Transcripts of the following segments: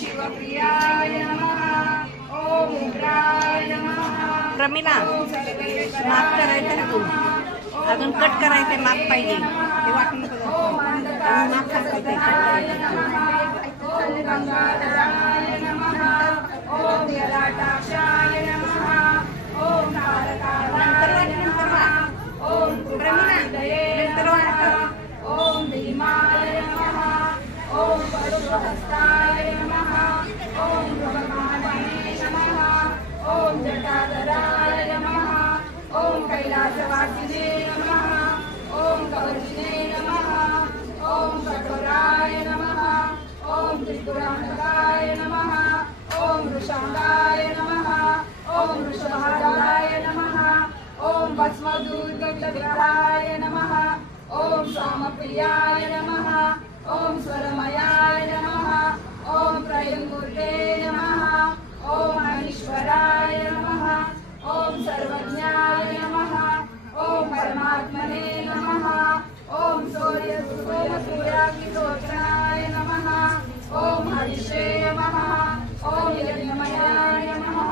शिवप्रियाय नमः। ओम उग्राय नमः। प्रमिला माफ करायचं तू अजून कट करायचं माफ पाहिजे ते वाटून माफ ओम गंगाधराय नमः। ओम यलाटाक्षाय नमः। ओम तारकाय नमः। ओम कृपानिधये नमः। ओम भीमाय नमः। ओम परशुहस्ताय नमः। ओम ब्रह्माण्डे नमः। ओम जटाधराय नमः। ओम कैलासवासिने नमः। ओम कवचिने नमः। ओम कठोराय नमः। ओम त्रिपुरान्तकाय नमः। ओम वृषांगाय नमः। ओम वृषभाराय नमः। ओम भस्मदूर्गविग्रहाय नमः। ओम सोमप्रियाय नमः। ओम स्वरमयाय नमः। ओम त्रयंबुर्गे नमः। ओम अनीश्वराय नमः। ओम सर्वज्ञाय नमः। ओम परमात्मने नमः। ओम सूर्याग्निहोत्राय नमः। ओम हरिषे नमः। ओम यज्ञमयाय नमः।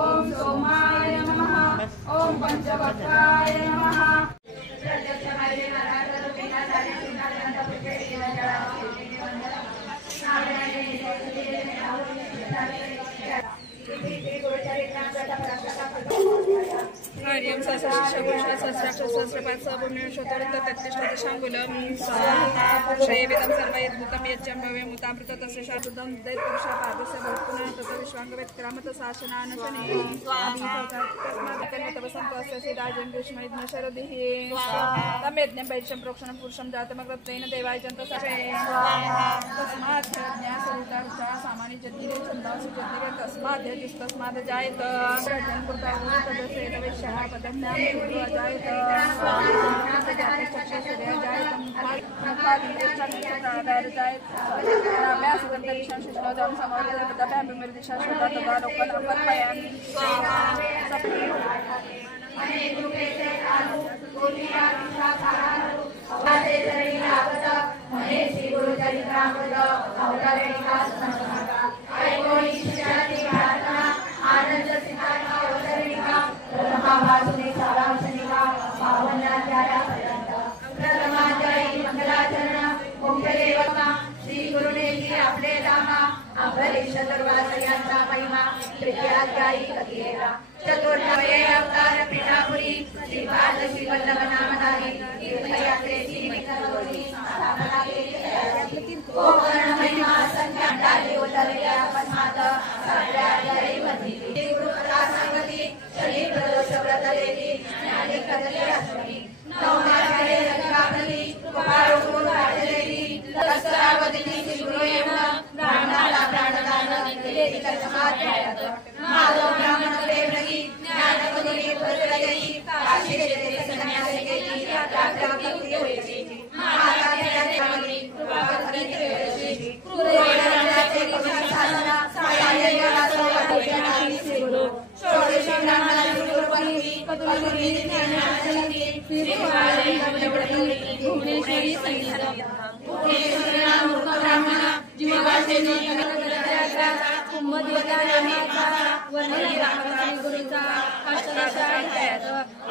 ओम सोमाय नमः। ओम पंचवक्त्राय नमः। हरियम सहस्राक्षसहस्रपात्सपुण्यशोतोत्तरतत्तिष्ठतिशाङ्गुलं श्रेयवेदं सर्वयद्भूतं यच्चं भव्यमुतामृत तस्य शाश्वतं दैत्यपुरुषापादस्य भक्तुना तत् विश्वाङ्गवेत्क्रामतशासनानशने तस्मात्कन्यतपसन्तस्य सिदाजं ग्रीष्मयज्ञशरदिः तं यज्ञं वैश्यं प्रोक्षणं पुरुषं जातमग्रत्वेन देवाय जन्तसरे तस्मात् ज्ञासरुता सामान्य जद्दिरे छन्दासु जद्दिरे तस्मात् यजुस्तस्मात् जायत जन्कृता तदसेन वैश्यः पदम्यां शुद्रो जायत चक्षुसूर्य जायत मुखादिन्द्रियश्चादार जायत राम्या सुगन्धविषं शुष्णोदं समोदभ्यां विमृदिशा श्रोता तदा लोकनां पर्पयामि चतुर्थये अवतार पीठापुरी श्रीपाद श्रीवल्लभ नामधारी तीर्थयात्रेची निकटवर्ती गोकर्ण महिमा संख्याडाली उतरल्या पद्मात सात्र्याध्यायी मधली गुरुकथा सांगती शनी प्रदोष व्रत देती ज्ञानी कदले अश्वनी नवमार्गाने रंगावली गोपाळून काढलेली दसरावतीची शिवयम ब्राह्मणाला प्राणदान दिले तस्माध्यायात माधव ब्राह्मण देवगी ज्ञानकरी प्रजयी काशी येथे संन्यास केली जागृती होती महाराजांच्या देवानी कृपा करीत वेळची क्रूरराजाचे साधना सायंकाळा सोबत गुरु षोडश ब्राह्मणाची गुरुपंक्ती कदुरी ज्ञानाची श्रीवारी नवलपती भुवनेश्वरी संगीत भुवनेश्वरी मूर्ख ब्राह्मण जीवाचे कुंभद्वताचा वर्णन ब्राह्मणाची गुरुचा अष्टदशाध्यायात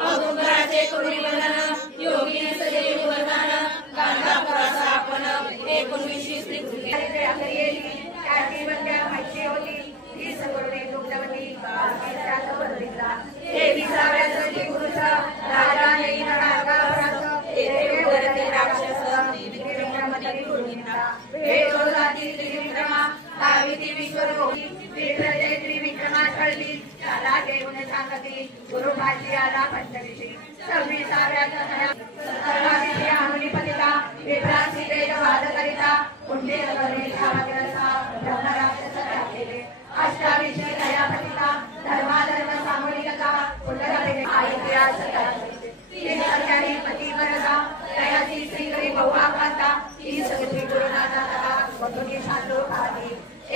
अवघराचे कोणी वर्णन योगिनी सदैव वर्णन गांधापुराचा आपण 19 श्री त्याची वंद्या माहिती होती ही सगुणे दुग्धवती हे विसाव्याचे गुरुचा राजा येईन नागावराचं येथे उदरते राक्षस त्रिविक्रमने गुरुंना भेटो जाती त्रिविक्रमा दाविती विश्वरूपी विठ्ठले त्रिविक्रमा कळली त्याला घेऊन सांगती गुरुभाजी आला पंचविशी 26व्या सर्वांची अनुपतिता विभ्रांती वेदवाद करिता पुण्य करी राक्षस राक्षस अष्टाविषय दयापतिता धर्माधर्म सामूहिकता पुनरावृत्ती इतिहास तीन सरकारी पतिव्रता दयाची श्रीकरी बहुआकांता ही सगळी गुरुनाथा वधुनी शांतो खाती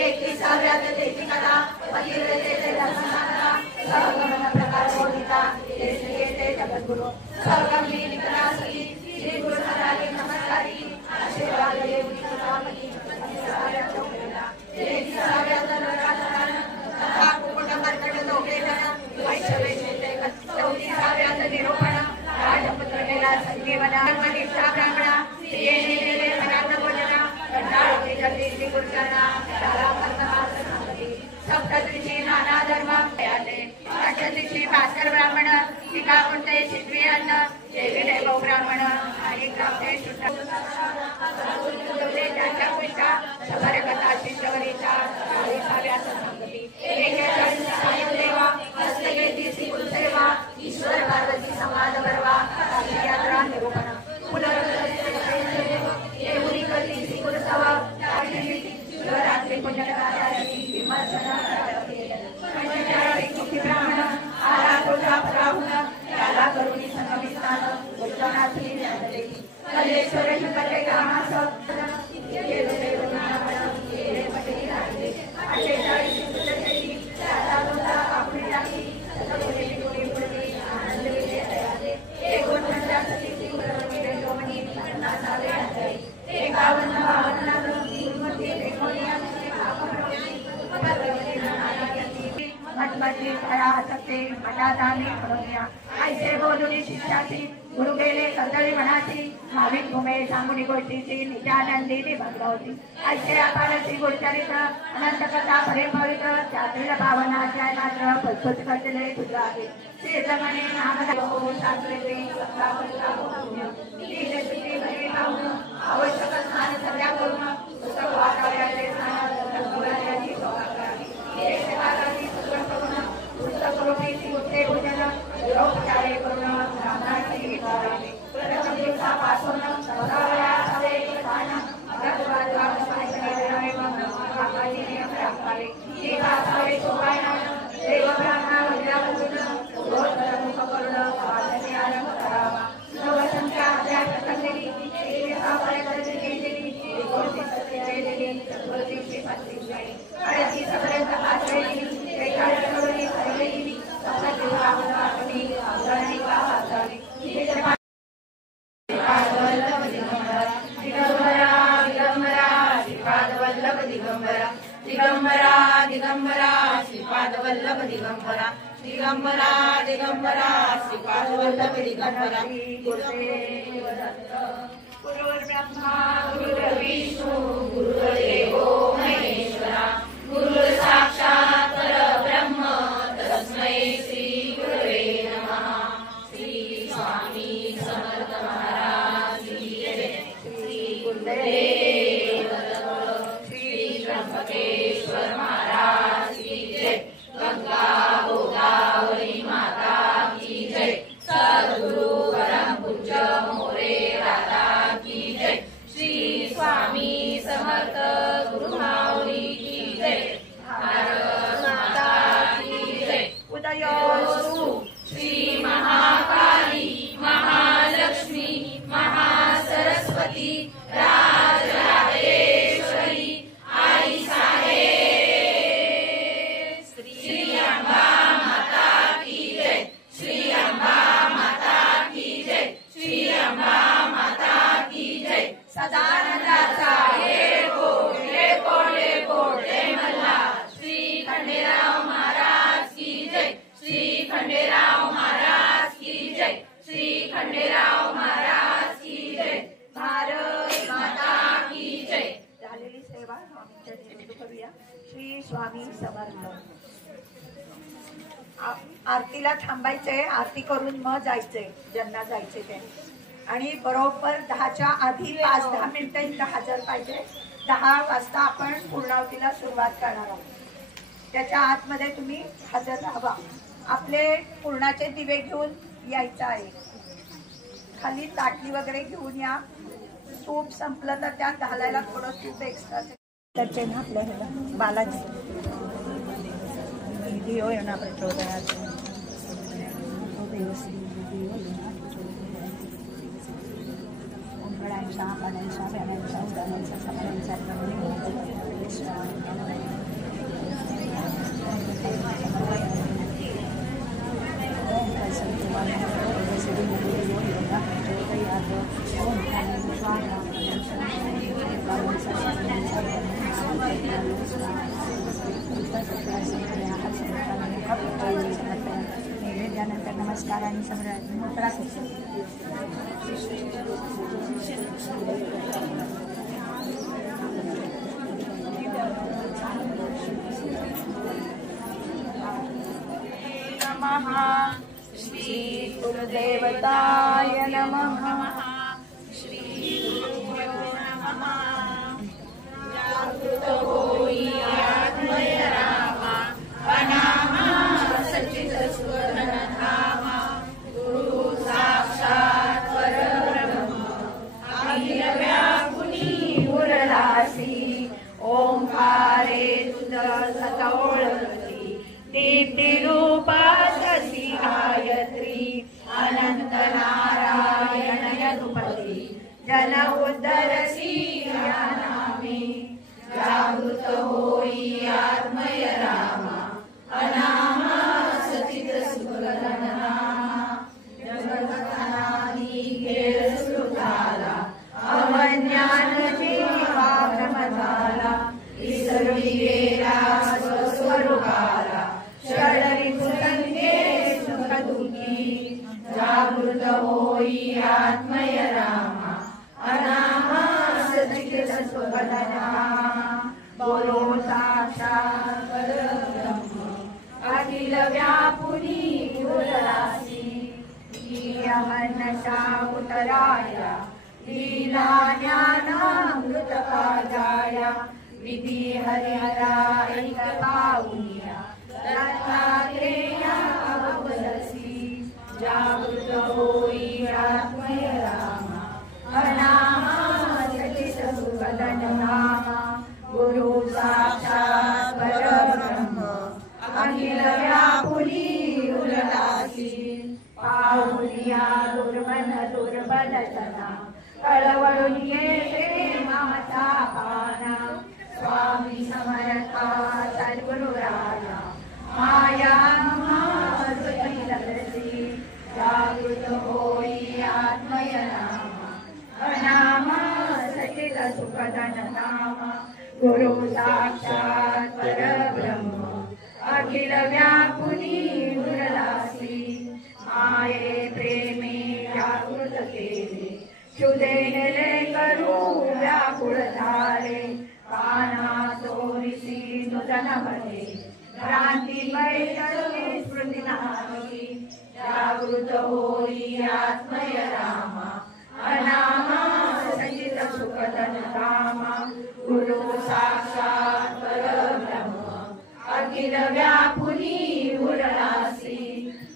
31व्या तेची कथा पतिव्रतेचे दर्शनाला सहगमन प्रकार बोधिता येते जगद्गुरु सहगमनी निकरासती श्री गुरुनाथाची नमस्कारी आशीर्वाद देवी सुरामणी साऱ्या चौकला गुरुबाची फळा सकते मनादानी म्हणूया ऐसे बोलुनी शिष्याची गुरु गेले कर्दळी मनाची भाविक भूमे सांगुनी गोष्टीची नित्यानंदी निभंगवती ऐसे अपारची गुरुचरित अनंत कथा परे पवित्र त्यातील भावना जय मात्र पद्भुत करतले तुझा आहे श्री जमने नामदेव शास्त्री सत्ता पुण्य नीले सुती भरी पाहून आवश्यक स्नान सध्या करून पुस्तक वाचावयाचे स्नान भगवानाची सेवा करावी हे सेवाची सुगण करून पुस्तक रूपी उठे भोजन उपचारे करून ब्राह्मणाची करावे प्रथम दिवसापासून सदावयाचे स्थान अगरबाजवा पाहिजे बाबाजी नियम राखावे हे वाचावे शोभायमान देव ब्राह्मणा वज्रावरून रोज मुख करून वाचने आरंभ करावा नवसंख्या अभ्यास करलेली एक पर्यंत केलेली एकोणती केलेली चतुर्थीची पत्रिका आणि पर्यंत वाचलेली एकाच करून ठरलेली सप्तती वाचली अवधानी वाचावी दिगंबरा दिगंबरा श्रीपाद वल्लभ दिगंबरा दिगंबरा दिगंबरा श्रीपाद वल्लभ दिगंबरा गुरुदेव दत्त गुरुर्ब्रह्मा गुरुर्विष्णू गुरुर्देवो महेश्वरा गुरु साक्षात् परब्रह्म तस्मै श्री गुरवे नमः श्री स्वामी समर्थ महाराज की जय श्री गुरुदेव दत्त श्री त्र्यंबकेश्वर महाराज की जय गंगा गोदावरी माता की जय सद्गुरु परम पूज्य मोरे दादा की जय श्री स्वामी समर्थ गुरु माऊली की जय भारत माता की जय उदयोस्तु श्री महाकाली महालक्ष्मी महासरस्वती राजराजेश्वरी आई साहेब श्री अंबा माता की जय श्री अंबा माता की जय श्री अंबा माता की जय सदानंदाचा कोट जय मल्ला श्री खंडेराव महाराज की जय श्री खंडेराव महाराज की जय श्री खंडेराव महाराज की जय भारत माता की जय झालेली सेवा स्वामींच्या चरणी करूया श्री स्वामी समर्थ आरतीला थांबायचंय आरती करून मग जायचंय ज्यांना जायचे ते आणि बरोबर 10च्या आधी 5-10 मिनिटं इथं हजर पाहिजे 10 वाजता आपण पूर्णावतीला सुरुवात करणार आहोत त्याच्या आतमध्ये तुम्ही हजर राहावा आपले पूर्णाचे दिवे घेऊन यायचं आहे खाली ताटली वगैरे घेऊन या तूप संपलं तर त्यात घालायला थोडं तूप एक्स्ट्रा त्याचे ना आपल्या ह्याला बालाजी व्हिडिओ येणार प्रचोदयाचे गणांचा पाण्यांचा व्यानांचा उदानांचा समानांचा नैवेद्यानंतर नमस्कार आणि मुद्रा नमः श्री गुरुदेवताय नमः श्री गुरुभ्यो नमः जागृत होई आत्मय रामा अनामा सच्चित स्वधनधामा गुरु साक्षात् परब्रह्म अखिल व्यापुनी उरलासी ओंकारे तुझ सतोळती दीप्ती रूपा सती गायत्री अनंत नारायण सुखदनामा गुरु साक्षात परब्रह्म अखिल व्यापुनी गुरुरासी मनसा उतराया लीला ज्ञानामृत काजाया विधि हरिहरा एक पाउनिया दत्तात्रेया अवदसी जागृत होई आत्मय रामा अनामा सचित सुखदनामा गुरु साक्षात परब्रह्म अखिल व्यापुनी गुरुरासी पाहुनिया दुर्बल जना कळवळून येते माता पाना स्वामी समर्था सद्गुरु राया माया महासुखी जागृत होई आत्मय नामा अनामा सचित सुखदन नामा गुरु साक्षात परब्रह्म अखिल व्यापुनी गुरुरासी माये प्रेमे जागृत केले शुदेले करू व्याकुळ झाले काना तोरिसी नुदन मध्ये भ्रांती बैठली स्मृती नामी जागृत होई आत्मय रामा अनामा सचित सुखदन रामा गुरु साक्षात परब्रह्म अखिल व्यापुनी गुरुरासी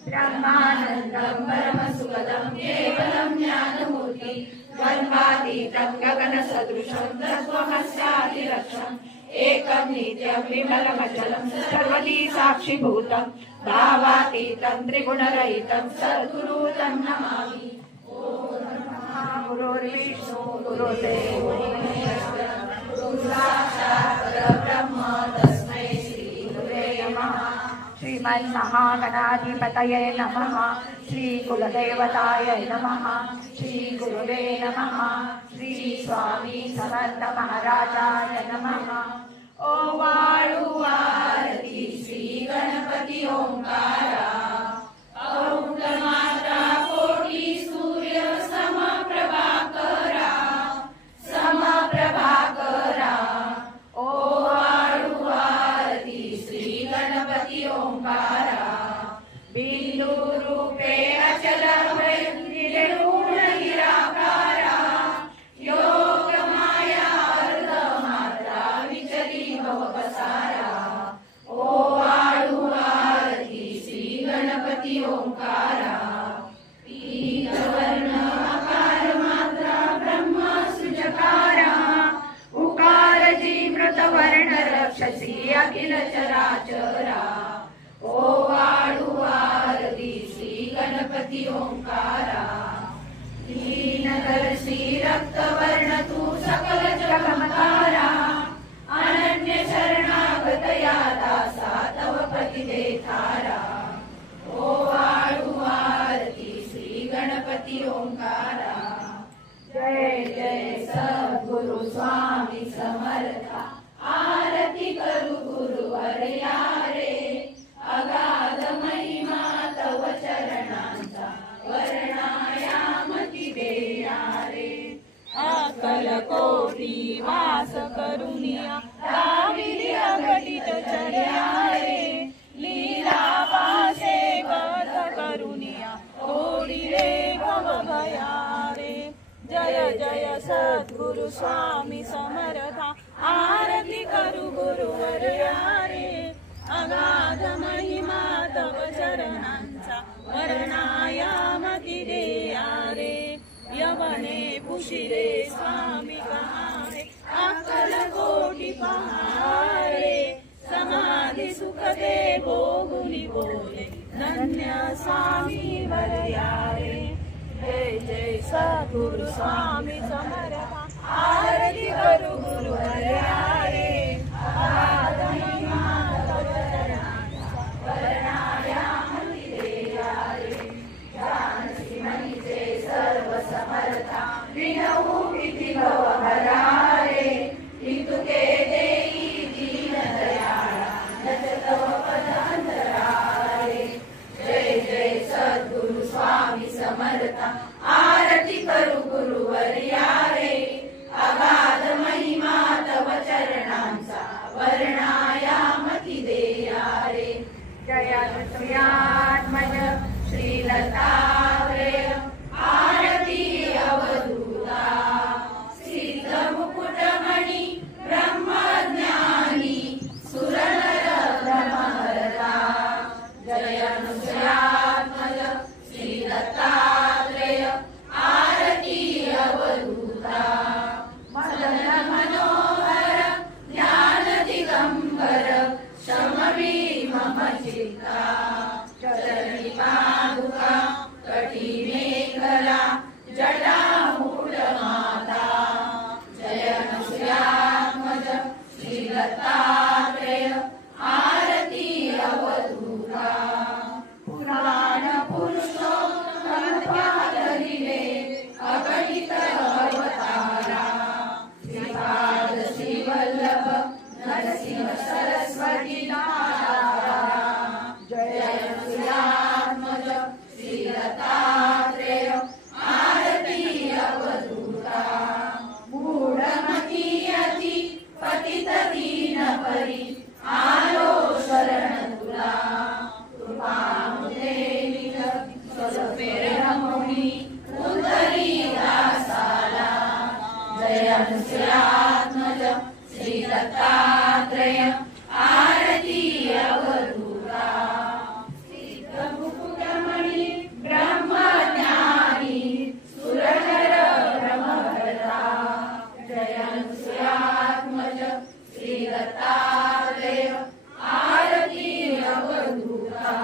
ब्रह्मानंदं परमसुखदं केवलं ज्ञानमूर्ति द्वन्द्वातीतं गगनसदृशं तत्त्वमस्यादिलक्ष्यम् एकं नित्यं विमलमचलं सर्वदी साक्षिभूतं भावातीतं त्रिगुणरहितं सद्गुरुं नमामि। गुरुर्विष्णु गुरुर्देवो महेश्वरः गुरुसाक्षात् परब्रह्म तस्मै श्री गुरुवे नमः। श्रीमन्महागणाधिपतये नमः। श्री कुलदेवताय नमः। श्री गुरुवे नमः। श्री स्वामी समर्थ महाराजाय नमः। ओ वाळू आरती श्री गणपती ओंकारा औंधमात्रा कोटी सूर्य समप्रभाकरा समप्रभाकरा। ओ वाळू आरती श्री गणपती ओंकारा बिंदु रूपे अचल निर्गुण निराकारा योग माया अर्ध मात्रा विचली भवसारा। ओ वाळू आरती श्री गणपती ओंकारा पीतवर्ण आकार मात्रा ब्रह्म सृजकारा उकार जी मृत वर्ण रक्षसी अखिल चराचरा। ओ वाळू आरती श्री गणपती ओंकारा दीनदर्शी रक्तवर्ण तू सकल जगमकारा अनन्य शरणागत या दासा तव प्रतिदेधारा। ओ वाळू आरती श्री गणपती ओंकारा। जय जय सद्गुरु स्वामी समर्था आरती करू गुरुवर्या रे अगाध महिमा तव चरणांचा वर्णायामती देया रे। अकल कोटी वास करुनिया राविली अघटित चर्या रे लीला वासे कथ करुनिया तोडी रे भव भया रे। जय जय सद्गुरु स्वामी समर्था आरती करू गुरुवर्या रे अगाध महिमा तव चरणांचा वर्णायामती देया रे। यवने पुशिरे स्वामी कहारे अक्कल कोटी पहारे समाधी सुख दे भोगुनी बोले धन्य स्वामी वरया रे। जय जय सद्गुरु स्वामी समर्था आरती करू गुरुवर्या रे अगाध महिमा तव चरणांचा वर्णायामती देया रे। जानसी म्हणजे सर्व समर्था विनवू किती भवहरा रे इतुके देई दीन दयाळा नच तव पदांतरा रे। जय जय सद्गुरु स्वामी समर्था आरती करू गुरुवर्या रे अगाध महिमा जयात्मज श्रीलतावय आरती अवधूता सिद्धमुकुटमणि ब्रह्मज्ञानी सुरनर ब्रह्महरता जयात्मज श्रीलतात्रय आरती अवधूता मदन मनोहर ज्ञान दिगंबर शमवी मम चित्ता चरणी पादुका कटी मेखला जटामूल माता जयनुसुयात्मज श्रीलतात्रय आरती अवधूता पुराण पुरुषोत्तमपादरिले अगणित अवतारा श्रीपाद श्रीवल्लभ नरसिंह सरस्वती नारायण जयनुसुयात्मज श्रीलतात्रय आरती अवधूता मूढमतीयति पतित दीन परी आलो शरण तुला कृपामुदे निज स्वरूपे रमणी उदरी दासाला जयनुसुयात्मज श्रीलतात्रय आरती अवधूता सिद्धमुकुटमणि ब्रह्मज्ञानी सुरनर ब्रह्महरता जयनुसुयात्मज श्रीलतात्रय आरती अवधूता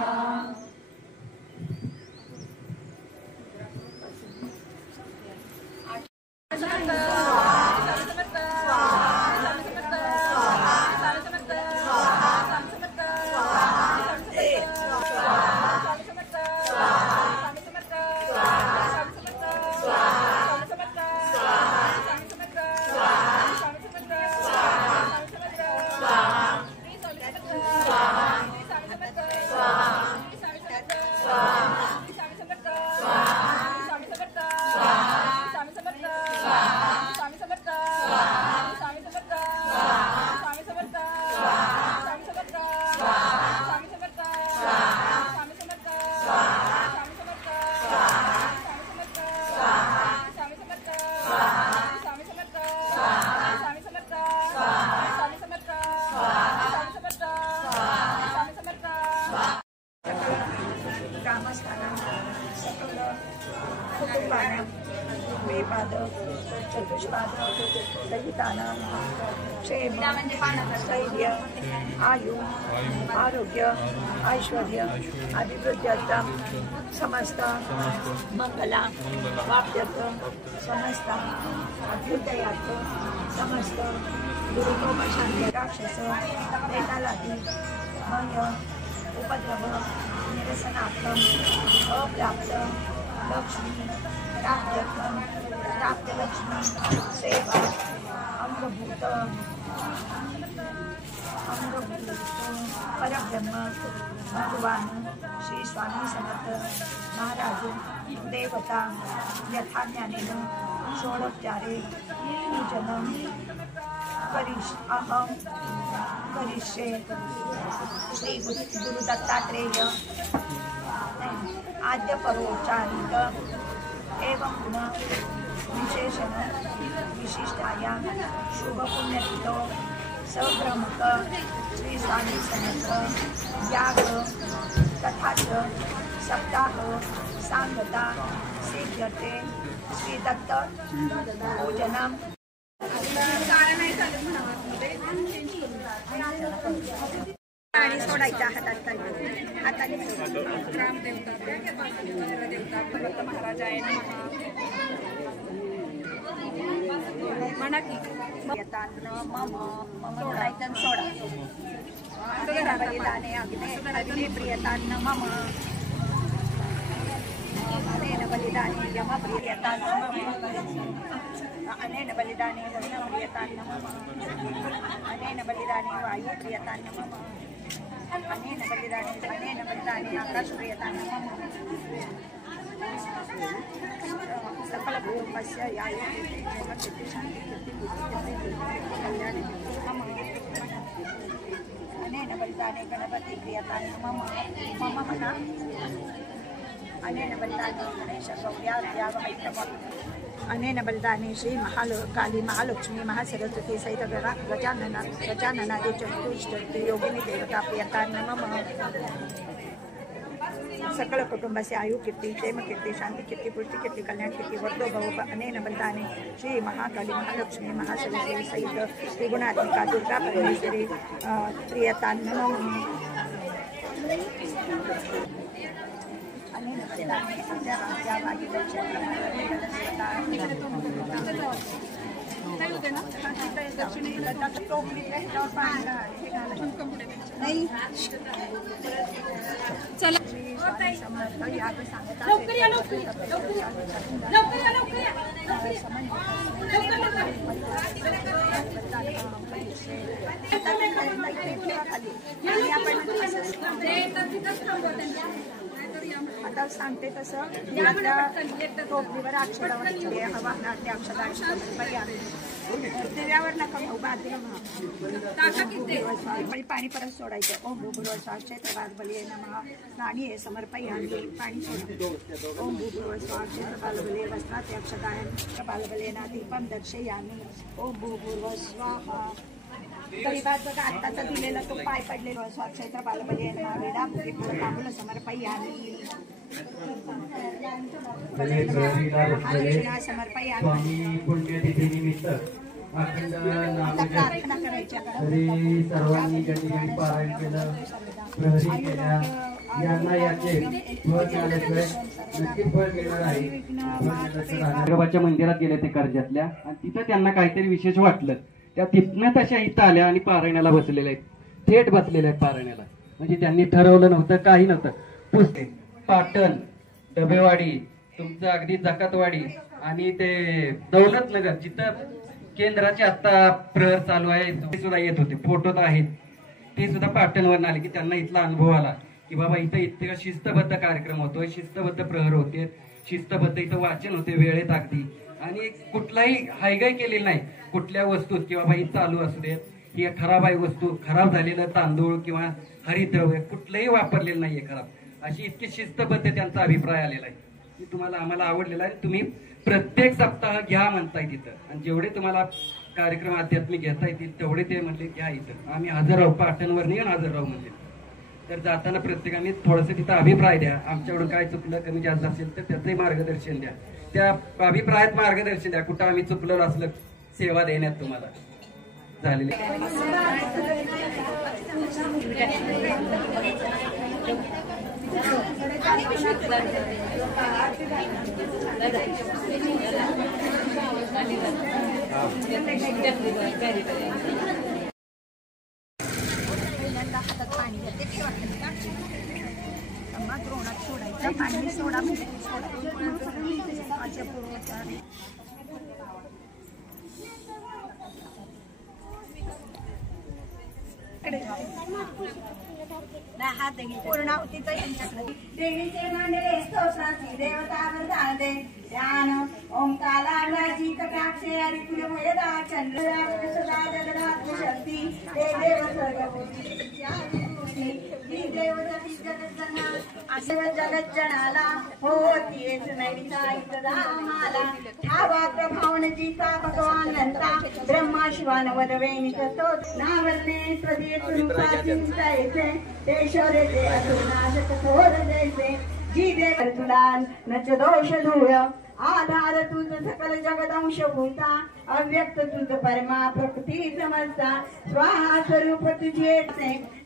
क्षेम स्थैर्य आयु आरोग्य ऐश्वर्य अभिवृद्ध्यर्थं समस्त मंगला वाप्त्यर्थं समस्त अभ्युदयार्थं समस्त दुर्गोपशांती राक्षस प्रेतालादी मय उपद्रव निरसनार्थं अप्राप्त लक्ष्मी प्राप्त्यर्थं प्राप्तलक्ष्मी सेवा अंगभूत परब्रह्म भगवान श्री स्वामी समर्थ महाराज देवता यथाज्ञानेन षोडोपचारे पूजन अहम करिष्ये श्री गुरुदत्तात्रेय आद्य परोपचारिक एवं पुनः विशेषण विशिष्टायां शुभ पुण्यतिथो सप्रमुख श्री स्वामी समर्थ याग तथा च सप्ताह सांगता सिद्ध्यते श्री दत्त पूजनम आणि सोडायचा हातात हाताने ग्रामदेवता देवता भगवंत महाराजाय म्हणा की मम सोडायचं सोडा बलिदाने अग्ने प्रियतान्न मम अनेन बलिदाने यम प्रियतान्न मम अनेन बलिदाने वरुण प्रियतान्न मम अनेन बलिदाने वायु प्रियतान्न मम अनेन बलिदाने आकाश प्रियतान्न मम सकल भूमस्य याय शांति अनेन बलिदाने गणपती प्रियताय मम मम म्हणा अनेन बलिदाने गणेश गौर्या व्यावहैतम अनेन बलिदाने श्री काली महालक्ष्मी महासरस्वती सहित गजाननादि चतुष्टय योगिनी देवता प्रियताय मम सकल कुटुंबाचे आयु कीर्ती क्षेम कीर्ती शांती कीर्ती पुष्टी कीर्ती कल्याण कीर्ती वर्धो भव अनेन बलिदाने श्री महाकाली महालक्ष्मी महासरस्वती सहित त्रिगुणात्मिका दुर्गा परमेश्वरी प्रियतान्नम अनेन बलिदाने आद्या राज्या नाही चला आता सांगते तसं टोपलीवर अक्षर वाचले हवानातले अक्षर दिव्यावर नका पाणी परत सोडायचं ओम भूभुर्वस्वाक्षे प्रभात बलिये नमः स्नानी आहे समर्पयामी पाणी सोडायचं ओम भूभुर्वस्वाक्षे प्रभात बलिये वस्त्राते अक्षदायन प्रभात बलियेना दीपम दर्शयामी ओम भूभुर्वस्वाहा गरीबात बघा आत्ताचा दिलेला तो पाय पडलेला स्वाक्षेत्र बालबली वेडा तांबूल समर्पयामी स्वामी पुण्यतिथीनिमित्त अखंड नामजप तरी सर्वांनी ज्यांनी पारायण केलं प्रहरी केल्या यांना याचे फळ मिळाल्याशिवाय नक्की फळ मिळणार आहे. भैरवाच्या मंदिरात गेले ते कर्जतल्या आणि तिथं त्यांना काहीतरी विशेष वाटलं. त्या तिथनं तशा इथं आल्या आणि पारायणाला बसलेल्या आहेत, थेट बसलेल्या आहेत पारायणाला. म्हणजे त्यांनी ठरवलं नव्हतं, काही नव्हतं. पुसते पाटण डबेवाडी तुमचं अगदी जकातवाडी आणि ते दौलतनगर जिथं केंद्राचे आता प्रहर चालू आहे ते सुद्धा येत होते. फोटो आहेत ते सुद्धा पाटणवरून आले की त्यांना इथला अनुभव आला की बाबा इथं इतका शिस्तबद्ध कार्यक्रम होतोय, शिस्तबद्ध प्रहर होते, शिस्तबद्ध इथं वाचन होते वेळेत अगदी. आणि कुठलाही हायगाय केलेली नाही कुठल्या वस्तूत की बाबा ही चालू असू देत, ही खराब आहे वस्तू, खराब झालेलं तांदूळ किंवा हरितद्रव्य कुठलंही वापरलेलं नाहीये खराब. अशी इतकी शिस्तबद्ध त्यांचा अभिप्राय आलेला आहे की तुम्हाला आम्हाला आवडलेला आहे. तुम्ही प्रत्येक सप्ताह घ्या म्हणताय तिथं आणि जेवढे तुम्हाला कार्यक्रम आध्यात्मिक घेता येतील तेवढे ते म्हणले घ्या इथं. आम्ही हजर राहू, पाटणवर नाही हजर राहू म्हणले. तर जाताना प्रत्येकाने थोडंसं तिथं अभिप्राय द्या, आमच्याकडून काय चुकलं कमी जास्त असेल तर त्याचंही मार्गदर्शन द्या, त्या अभिप्रायात मार्गदर्शन द्या, कुठं आम्ही चुकलो असलं सेवा देण्यात तुम्हाला झालेली. हातात पाणी घेते ठेवायचं का द्रोणात सोडायचं पाणी सोडा म्हणजे पूर्णाहुतीचा यांच्याकडे देवीचे मांडले स्तोत्राची देवतावर जाते ध्यान ओंकाला जीत काक्षे हरिकुल वेदा चंद्र सदा जगदात्म शक्ती हे देव जगत जनाला होतीच नैसाईतदामाला ठावा प्रभावन जीता भगवान नंता ब्रह्मा शिवान वदवेणीत तो नावर्णे स्वदेत रूपाचिंतायचे ते शौर्य ते असुरनाशक थोर जैसे जी देव तुला नच दोष धूळ आधार तुझ सकल जगदंश भूता अव्यक्त तुझ परमा प्रकृती समजता स्वाहा स्वरूप तुझे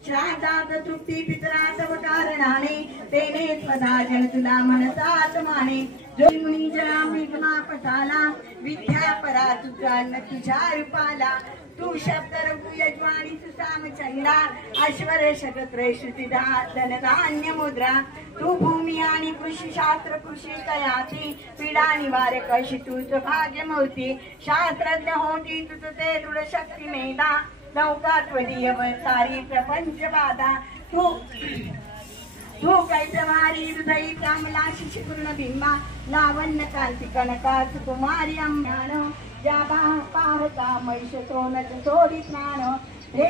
श्राद्धात तृप्ती पितरात कारणाने तेने स्वधा जन तुला मनसात माने जो मुनी जरा मृगमा पटाला विद्या परा तुझा न तुझ्या रूपाला तू शब्द रघु यजवाणी सुसाम चंद्रा ऐश्वर्य शतत्रे श्रुतिधा धनधान्य मुद्रा तू भूमी आणि कृषी शास्त्र कृषी कयाची पीडा निवारक अशी तूच भाग्य मोती शास्त्रज्ञ होती तुझ ते दृढ शक्ती मेधा नौकात्वदीय सारी प्रपंच बाधा तू कैसवारी हृदयी कामला शिशुपूर्ण बिंबा लावण्य कांती कनका सुकुमारी अम्यान ज्या पाहता मैष सोनच सोडी स्नान हे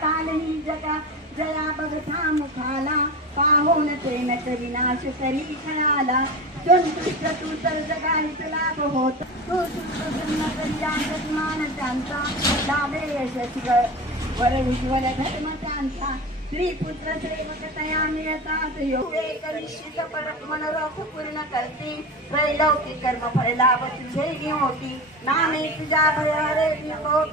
कालनी जगा जया बघता मुखाला पाहून ते नट विनाश करी खळाला संतुष्ट तू तर जगाहीत लाभ होत तू सुप्रसन्न कल्याण त्यांचा लाभे यशस्वी वर उज्ज्वल धर्म त्यांचा स्त्रीपुत्र सेवक तया मिळतात योग एक निश्चित परत मनोरथ पूर्ण करते त्रैलौकिक कर्म फळ लाभ तुझे होती नामे तुझ्या भयारे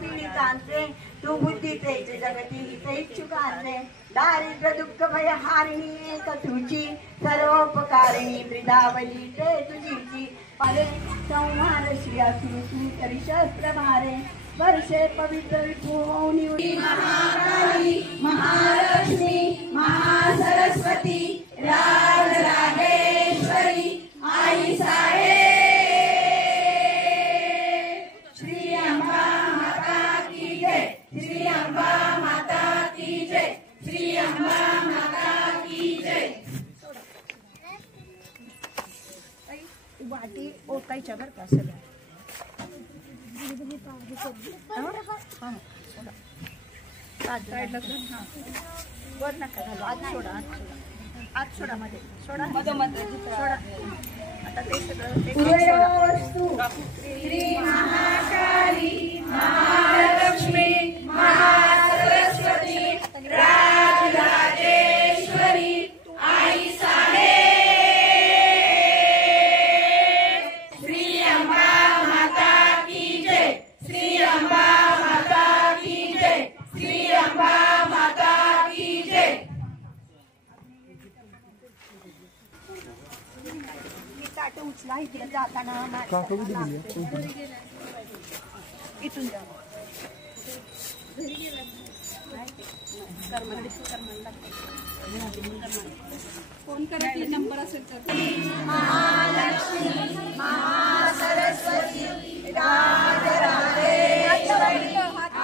पीडितांचे तू बुद्धी तेज जगती हित इच्छुकांचे दारिद्र्य दुःख भय हारिणी एक तुझी सर्वोपकारिणी वृदावली ते तुझीची पाले संहार श्री असुर तू करी शस्त्र भारे वर्षे पवित्र विभुवनी महाकाली महालक्ष्मी महासरस्वती राजराजेश्वरी आई साहेब श्री अंबा माता की जय श्री अंबा माता की जय श्री अंबा माता की जय वाटी ओतायच्या बरं का सगळ्या वर नका घालू आत सोडा मध्ये सोडा आता ते सगळं श्री महाकाली महालक्ष्मी महासरस्वती राजराजेश्वरी आई साहेब श्री अंबा माता की जय श्री अंबा माता की जय श्री अंबा माता की जय ताट उचला इकडे जाताना इथून जा फोन करा की नंबर असेल तर महालक्ष्मी महासरस्वती राजराजेश्वरी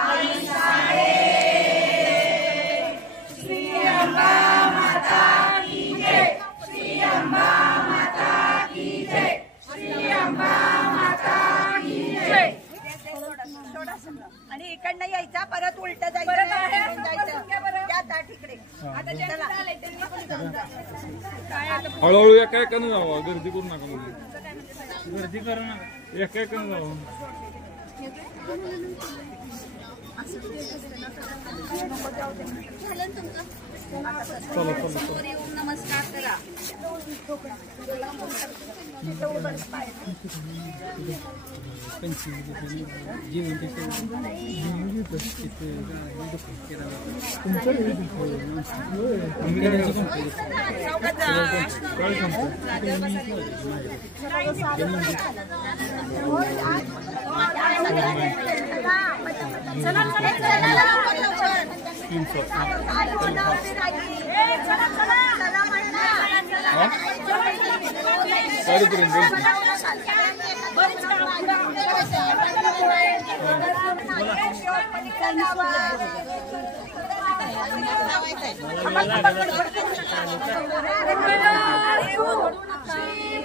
आई साहेब श्री अंबा माता की जय श्री अंबा माता की जय श्री अंबा माता की जय आणि इकडनं यायचा परत उलट जायचं त्या ताट इकडे हळूहळू एका एकानं जावं गर्दी करू नका म्हणजे गर्दी करू नका एका एकानं जावं नमस्कार करा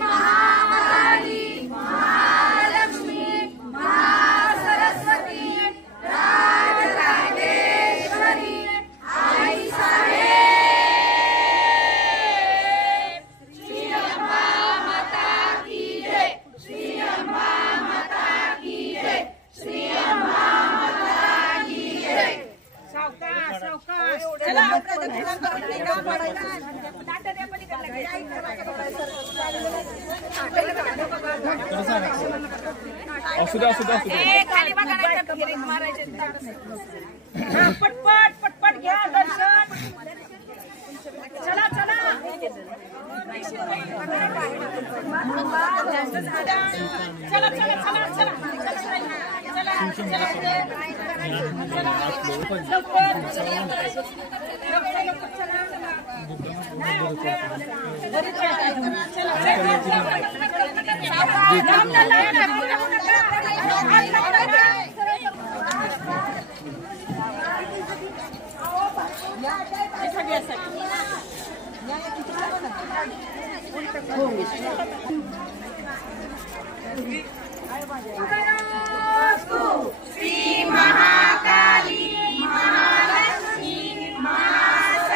महाकाली महालक्ष्मी महासरस्वती राजराजेश्वरी आई साहेब श्री अंबा माता की जय श्री अंबा माता की जय श्री अंबा माता की जय असू द्या खाली बघा मारायचे पटपट पटपट घ्या दर्शन चला चला चला चला चला श्री महाकाली महालक्ष्मी महासरस्वती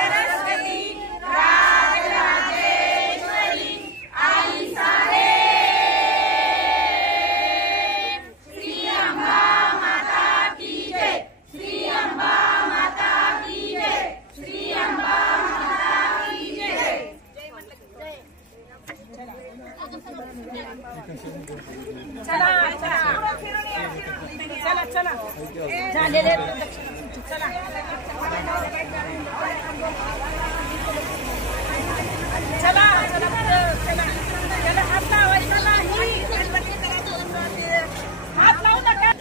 चला चला झालेले चला चला चला चला हात लावायचा नाही हात लावू नका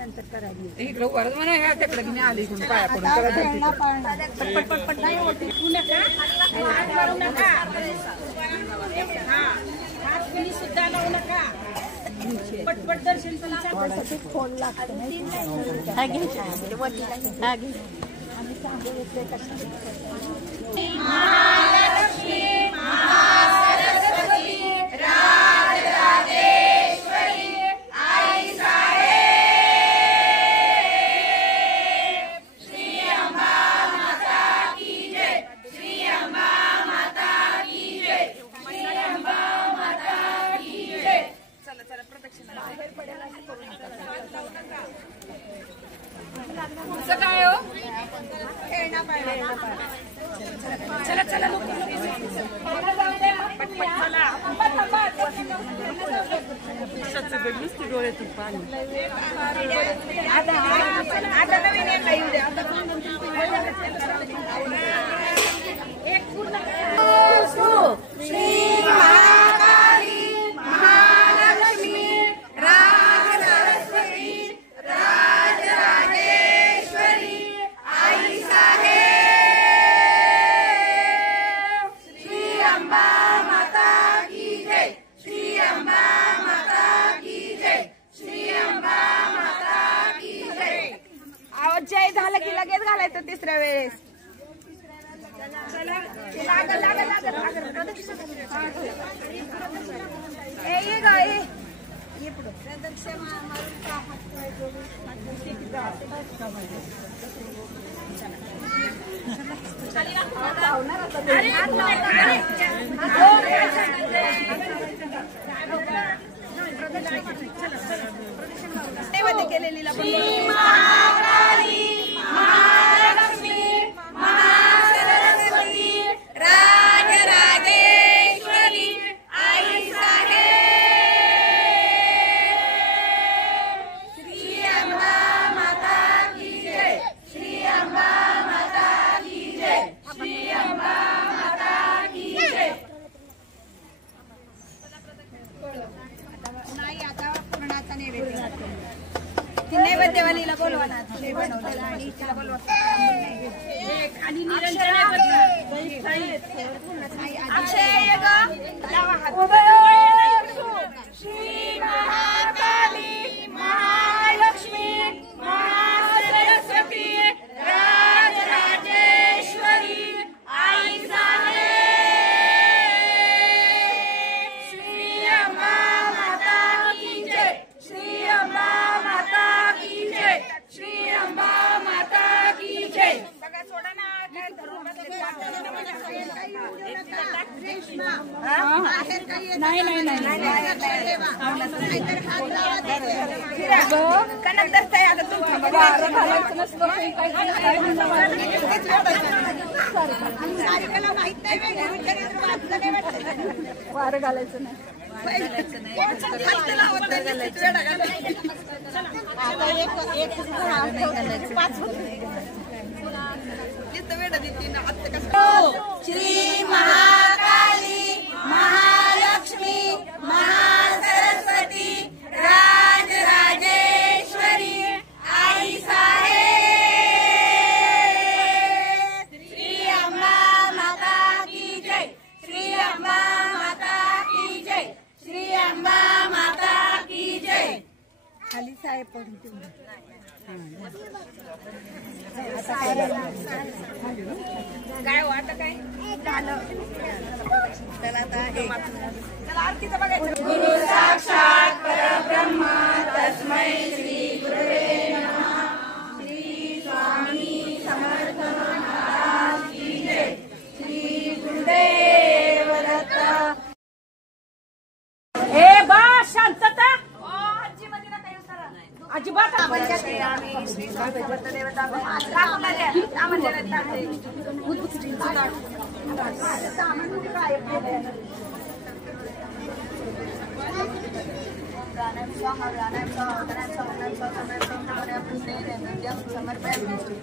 नंतर करायची इकडे वरच म्हणा ह्या तिकडे मी आली इकडून पाया पडून पटपट नाही होती मारू नका हात कुणी सुद्धा लावू नका पटपट दर्शन तुमच्या फोन लागतो काय हो चला चला डोळ्यातून पाणी आता नवीन येऊ द्या एक पूर्ण श्री महाकाली महालक्ष्मी राज सरस्वती राज राजेश्वरी आई साहेब श्री अंबा माता की जय श्री अंबा माता की जय श्री अंबा माता की जय आवाज जय झालं की लगेच घालायचं तिसऱ्या वेळेस केलेली नैवेद्यवालीला बोलवा ना आणि तिला बोलवा खाली निरंजन अक्षय श्री महाकाली महालक्ष्मी महासरस्वती राज राजेश्वरी आई साहेब श्री अंबा माता की जय श्री अंबा माता की जय श्री अंबा माता की जय बघा सोडा ना नाही नाही कणक दसताय आता वार घालायचं नाही श्री महाकाली महालक्ष्मी महासरस्वती राज राजेश्वरी आई साहेब श्री अंबा माता की जय श्री अंबा माता की जय काय हो आता काय झालं चला आरतीचं बघायचं. गुरु साक्षात परब्रह्म तस्मै श्री गुरुवे नमः. श्री स्वामी समर्थ महाराज की जय. श्री गुरुदेव दत्त. ए बा शांतता आजीमध्ये नका येऊ सर. अजिबात आम्ही श्री स्वामी समर्थ देवता काकूला द्या. आम्हाला द्या.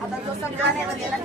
आता तो सगळा नैवेद्याला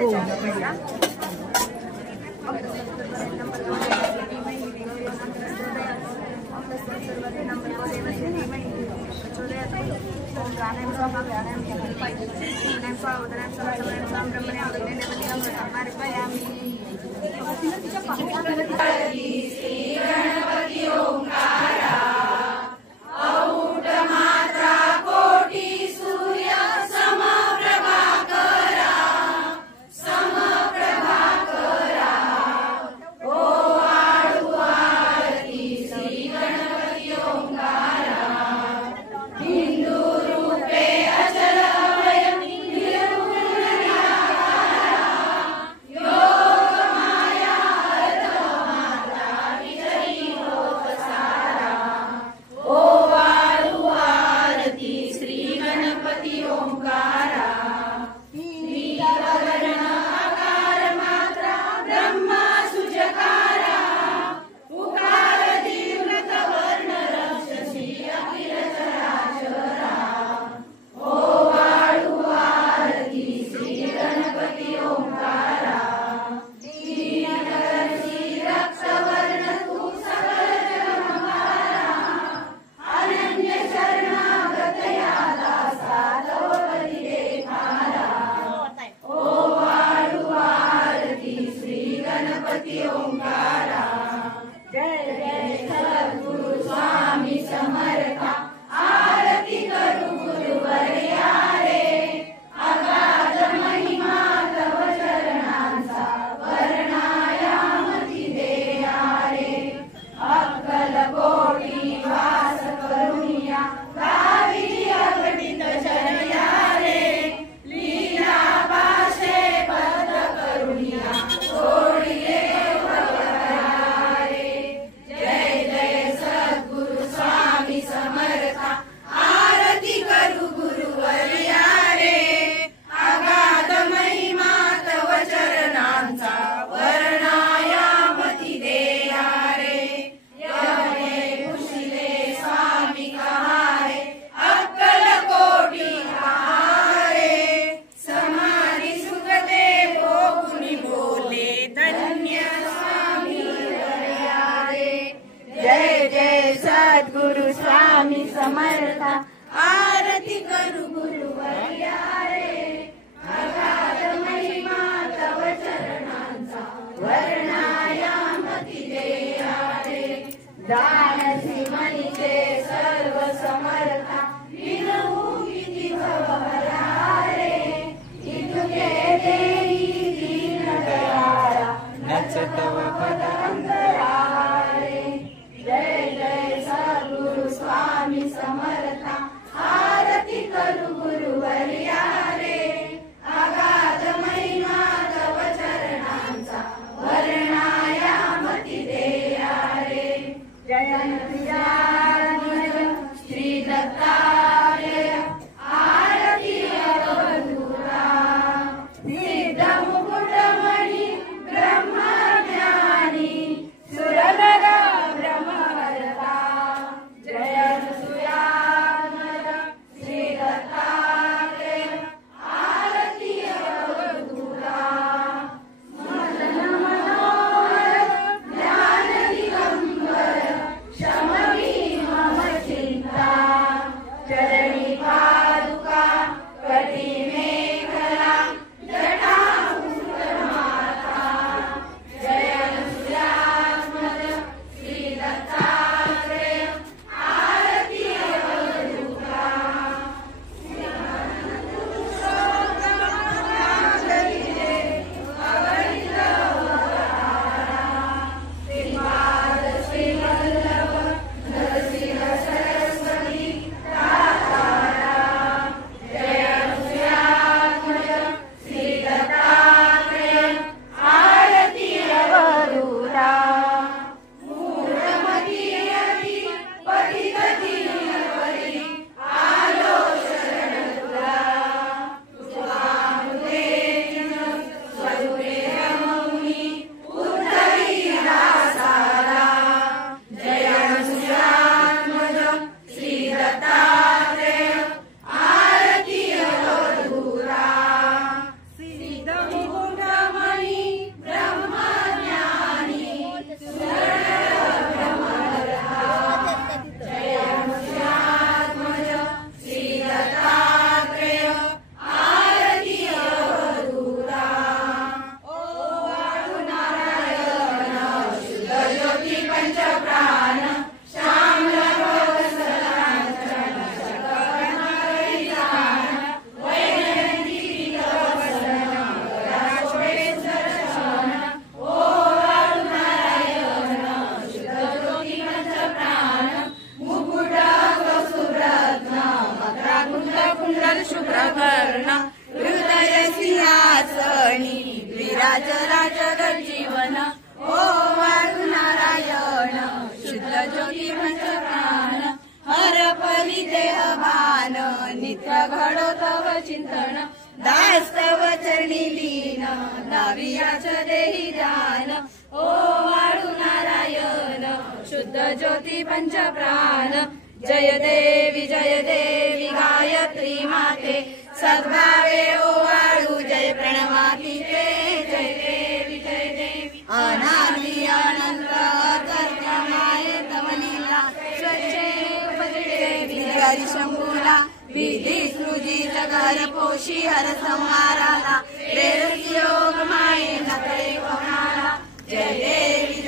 सिद्ध मुकुटमणि ब्रह्मज्ञानी ओ वाळू नारायण शुद्ध ज्योती पंचप्राण जय देवी गायत्री माते सद्भावे ओ वाळू जय प्रणवाती ते जय देवी अनादि अनंत कर्तमाये तव लीला स्वच्छे उपजते विहरी शंभूला विधी सृजी जगर पोषी हर संहाराला प्रेरसी योग माये नकळे कोणाला जय देवी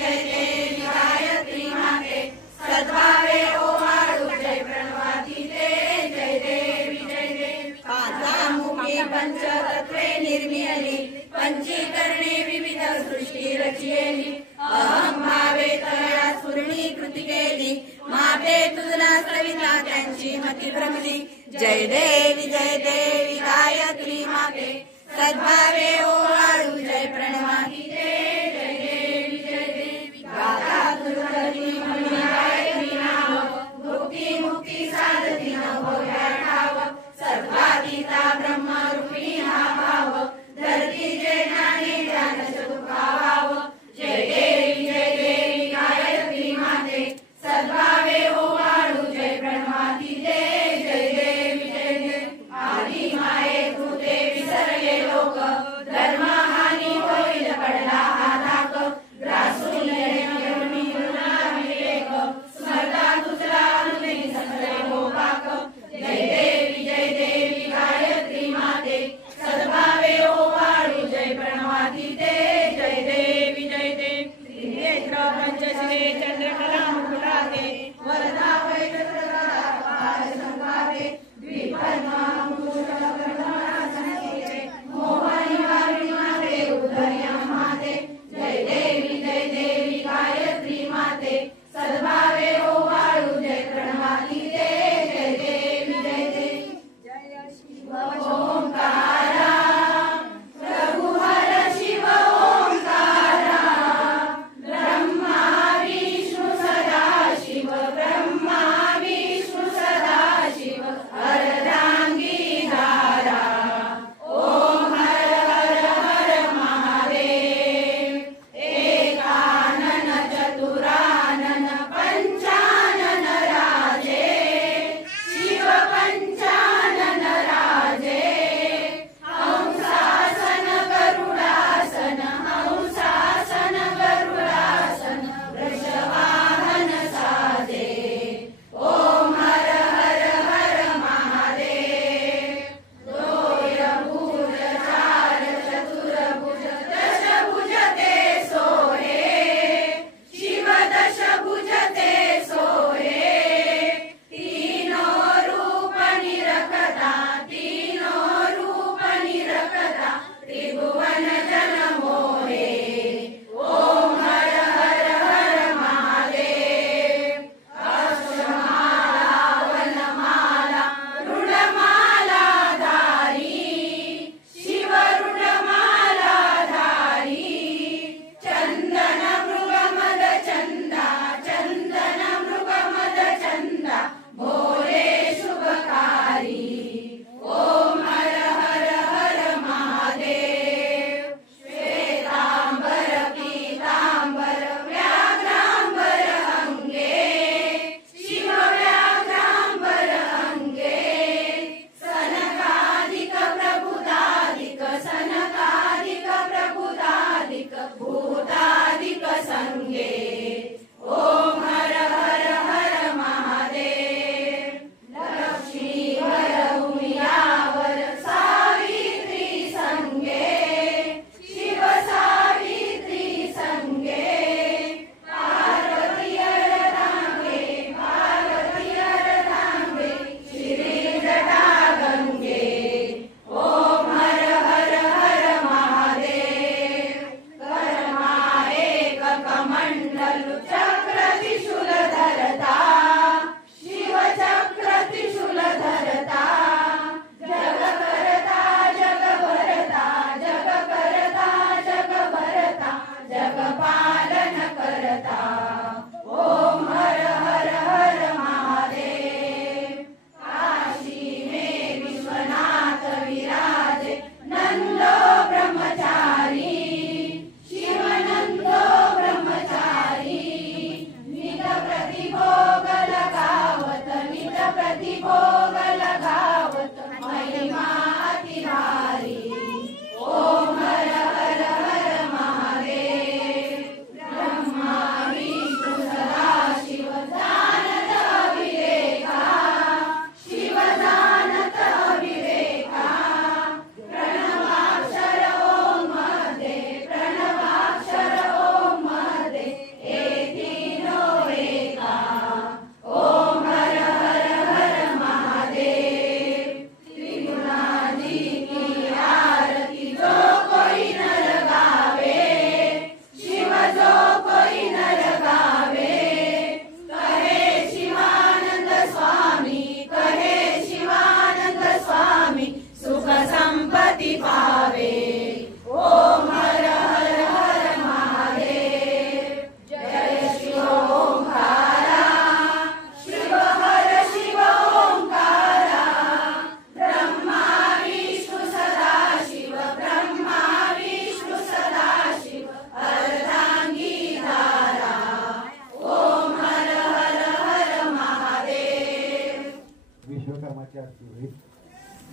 गायत्री माते सद्भावे ओ वाळू जय प्रणवाती ते जय देवी पाचामुखी पंचतत्वे निर्मियली पंचीकरणे विविध सृष्टी रचियली अहं भावे तया स्फुरणीकृती केली माते तुझला सविता त्यांची मती भ्रमली जय देवी गायत्री माते सद्भावे ओ वाळू जय प्रणवाती ते जय देवी गाता दुर्गती म्हणून गायत्री नाव भुक्ती मुक्ती साधती नवोया ठाव सर्वातीता ब्रह्मरूपी हा भाव धरती जय ज्ञानी ज्ञान सुखावाव जय देवी गायत्री माते सद्भावे ओ वाळू जय प्रणवाती ते जय देवी आदि माये कृते विसरले लोक धर्मा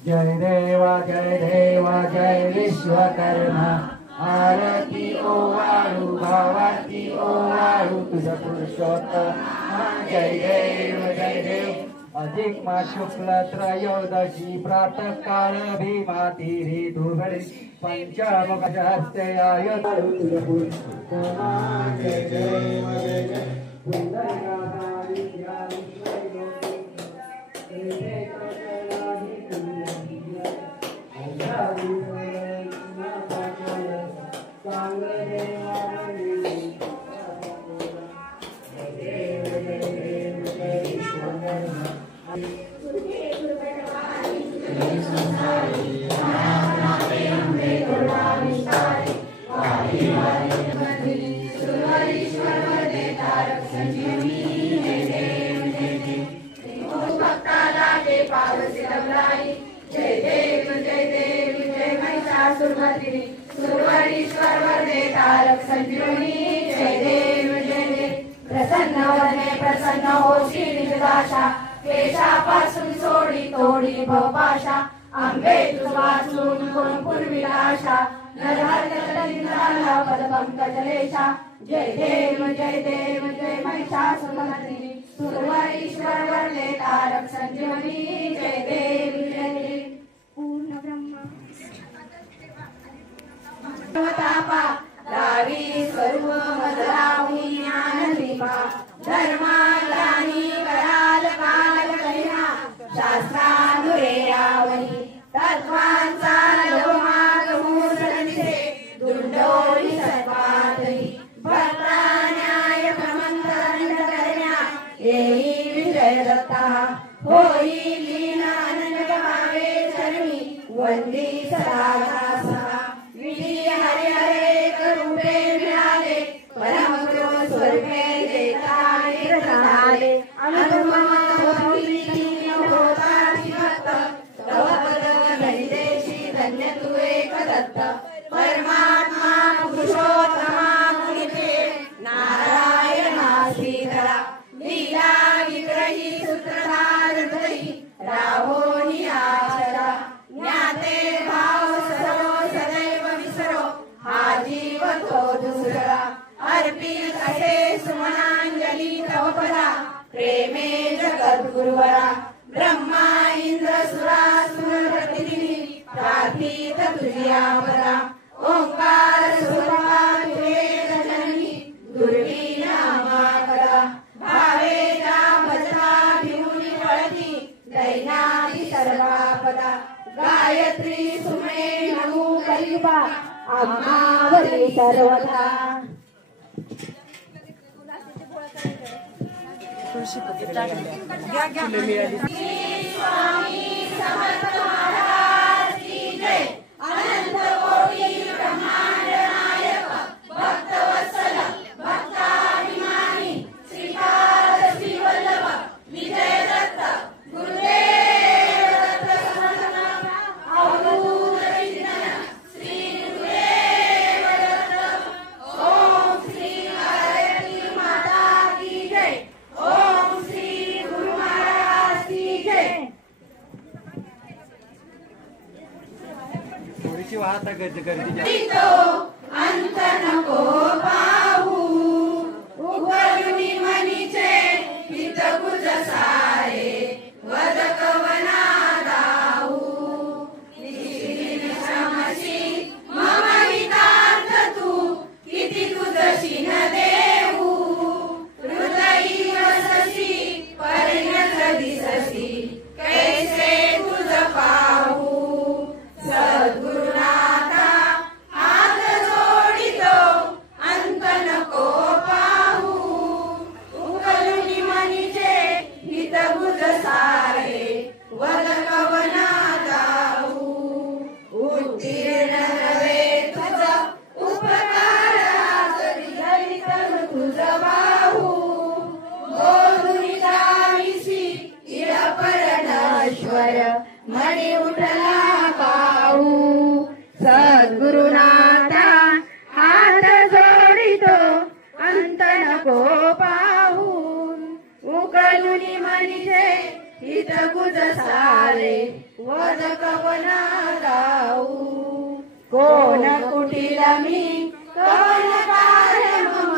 जय देव जय विश्वकर्मा आरती ओवाळू भावाती ओवाळू तुझ पुरुषोत्तम जय देव अधिक मास शुक्ल त्रयोदशी प्रातः काळ भीमा तीरी दुघडी पंचमुख हस्ते आयुधाळू तुझ पुरुषोत्तम जय जय पुंडरीकाधारी प्रसन्न वदने प्रसन्न होशी निजदाशा केशापासून सोडी तोडी भवपाशा आंबे तुझवाचून कोण पूर्विलाशा नरहरिंद्राला पदपंकजलेशा जय देव जय महिषासुरमर्दिनी सुरवरीश्वर वरदे तारक संजीवनी जय देव पूर्ण ब्रह्म तापा रावी सर्व मदरावी ज्ञानदीपा धर्माग्लानी कराल काल कलिना शास्त्रानुरे यावनी तत्वांचा लोमाग मूर्धनिसे दुंडोळी सर्वातही भक्ता न्याय प्रमंथन करण्या येई विजय दत्ता होई लीन अनन्य भावे चरणी वंदी सदा विधी हरे हरे करूपे मिळाले परमगुरु स्वरूपे देता झाले तव पद धैर्यशी धन्य तू एक दत्त परमात्मा पुरुषोत्तमा मुनिते नारायणा श्रीधरा लीला विग्रही सूत्रधार धरी राहोनी आचरा ज्ञाते भाव सर्व सदैव विसरो हा जीव तो दुसरा अर्पित असे सुमनांजली तव पदा प्रेमे जगद्गुरुवरा ब्रह्मा इंद्र सुरासुर प्रतिनिधी प्रार्थित तुझिया पदा ओंकार स्वरूपा तुझे जननी दुर्वी नामा करा भावे जा भजता भिवनी वळती दैनादी सर्वापदा गायत्री सुमे नमो कलिबा आम्हावरी सर्वदा स्वामी समर्थ महाराज की जय अनंत कोटी ब्रह्मांड नायक भक्तवत्सल भक्ताभिमानी श्रीपाद श्रीवल्लभ विजय दत्त गुरुदेव दत्त समर्थ अवधूत चिंतन श्री गुरुदेव दत्त ओम श्री गायत्री माता की जय ओम श्री गुरु महाराज की जय थोडीशी वाहता गर्दी अंत नको पाहू उघडुनी मनीचे हित कुज सारे वदक वना दाऊ निश्रमशी मम हितार्थ तू किती तुझशी न देऊ हृदयी वससी परिणत दिससी कैसे तुझ पाहू सद्गुरुनाथा हात जोडितो अंत नको पाहू उकलुनी मनीचे हित बुध सारे वदक वना दाऊ उत्तीर्ण नवे तुझ उपकार धरित तुझ बाहू गोधुरी जाविसी इळपरमेश्वर मणी उठला पाहू सद्गुरुनाथा हात जोडितो अंत नको पाहू उकलुनी मनीचे हित गुज सारे वदक कवना राहू कोण कुटील मी कवन कार्य मम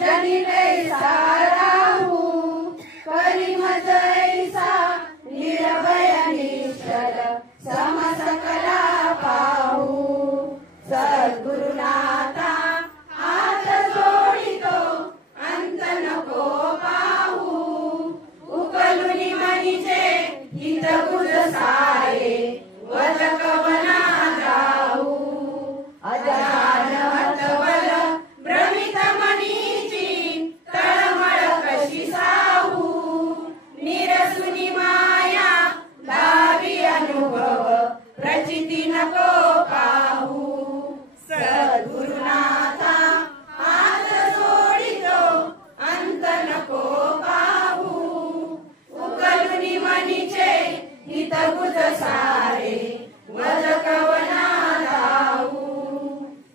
जनिले साराहू करी मज ऐसा निर्भय निश्चल समसकला पाहू सद्गुरुनाथा हात जोडितो अंत नको पाहू उकलुनी मनीचे हित गुज सारे वज कवना जाऊ अजान बल भ्रमित मनीची तळमळ कशी साहू निरसुनी माया दावी अनुभव प्रचिती नको पाहू सद्गुरुनाथा हात जोडितो अंत नको पाहू उकलुनी मनीचे हित गुज सारे वज कवना जाऊ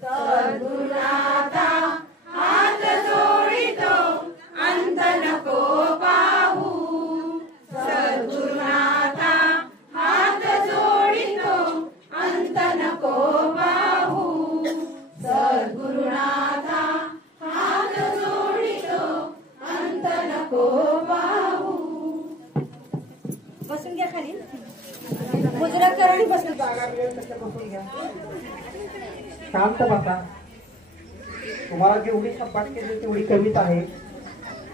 सद्गुरुनाथा हात जोडितो अंत नको पाहू सद्गुरुनाथा हात जोडितो अंत नको पाहू सद्गुरुनाथा हात जोडितो अंत नको पाहू. बसून घ्या खाली मुजरा करून बसून बसून घ्या. शांत बसा. तुम्हाला जेवढी सपाट केली तेवढी कमीच आहे.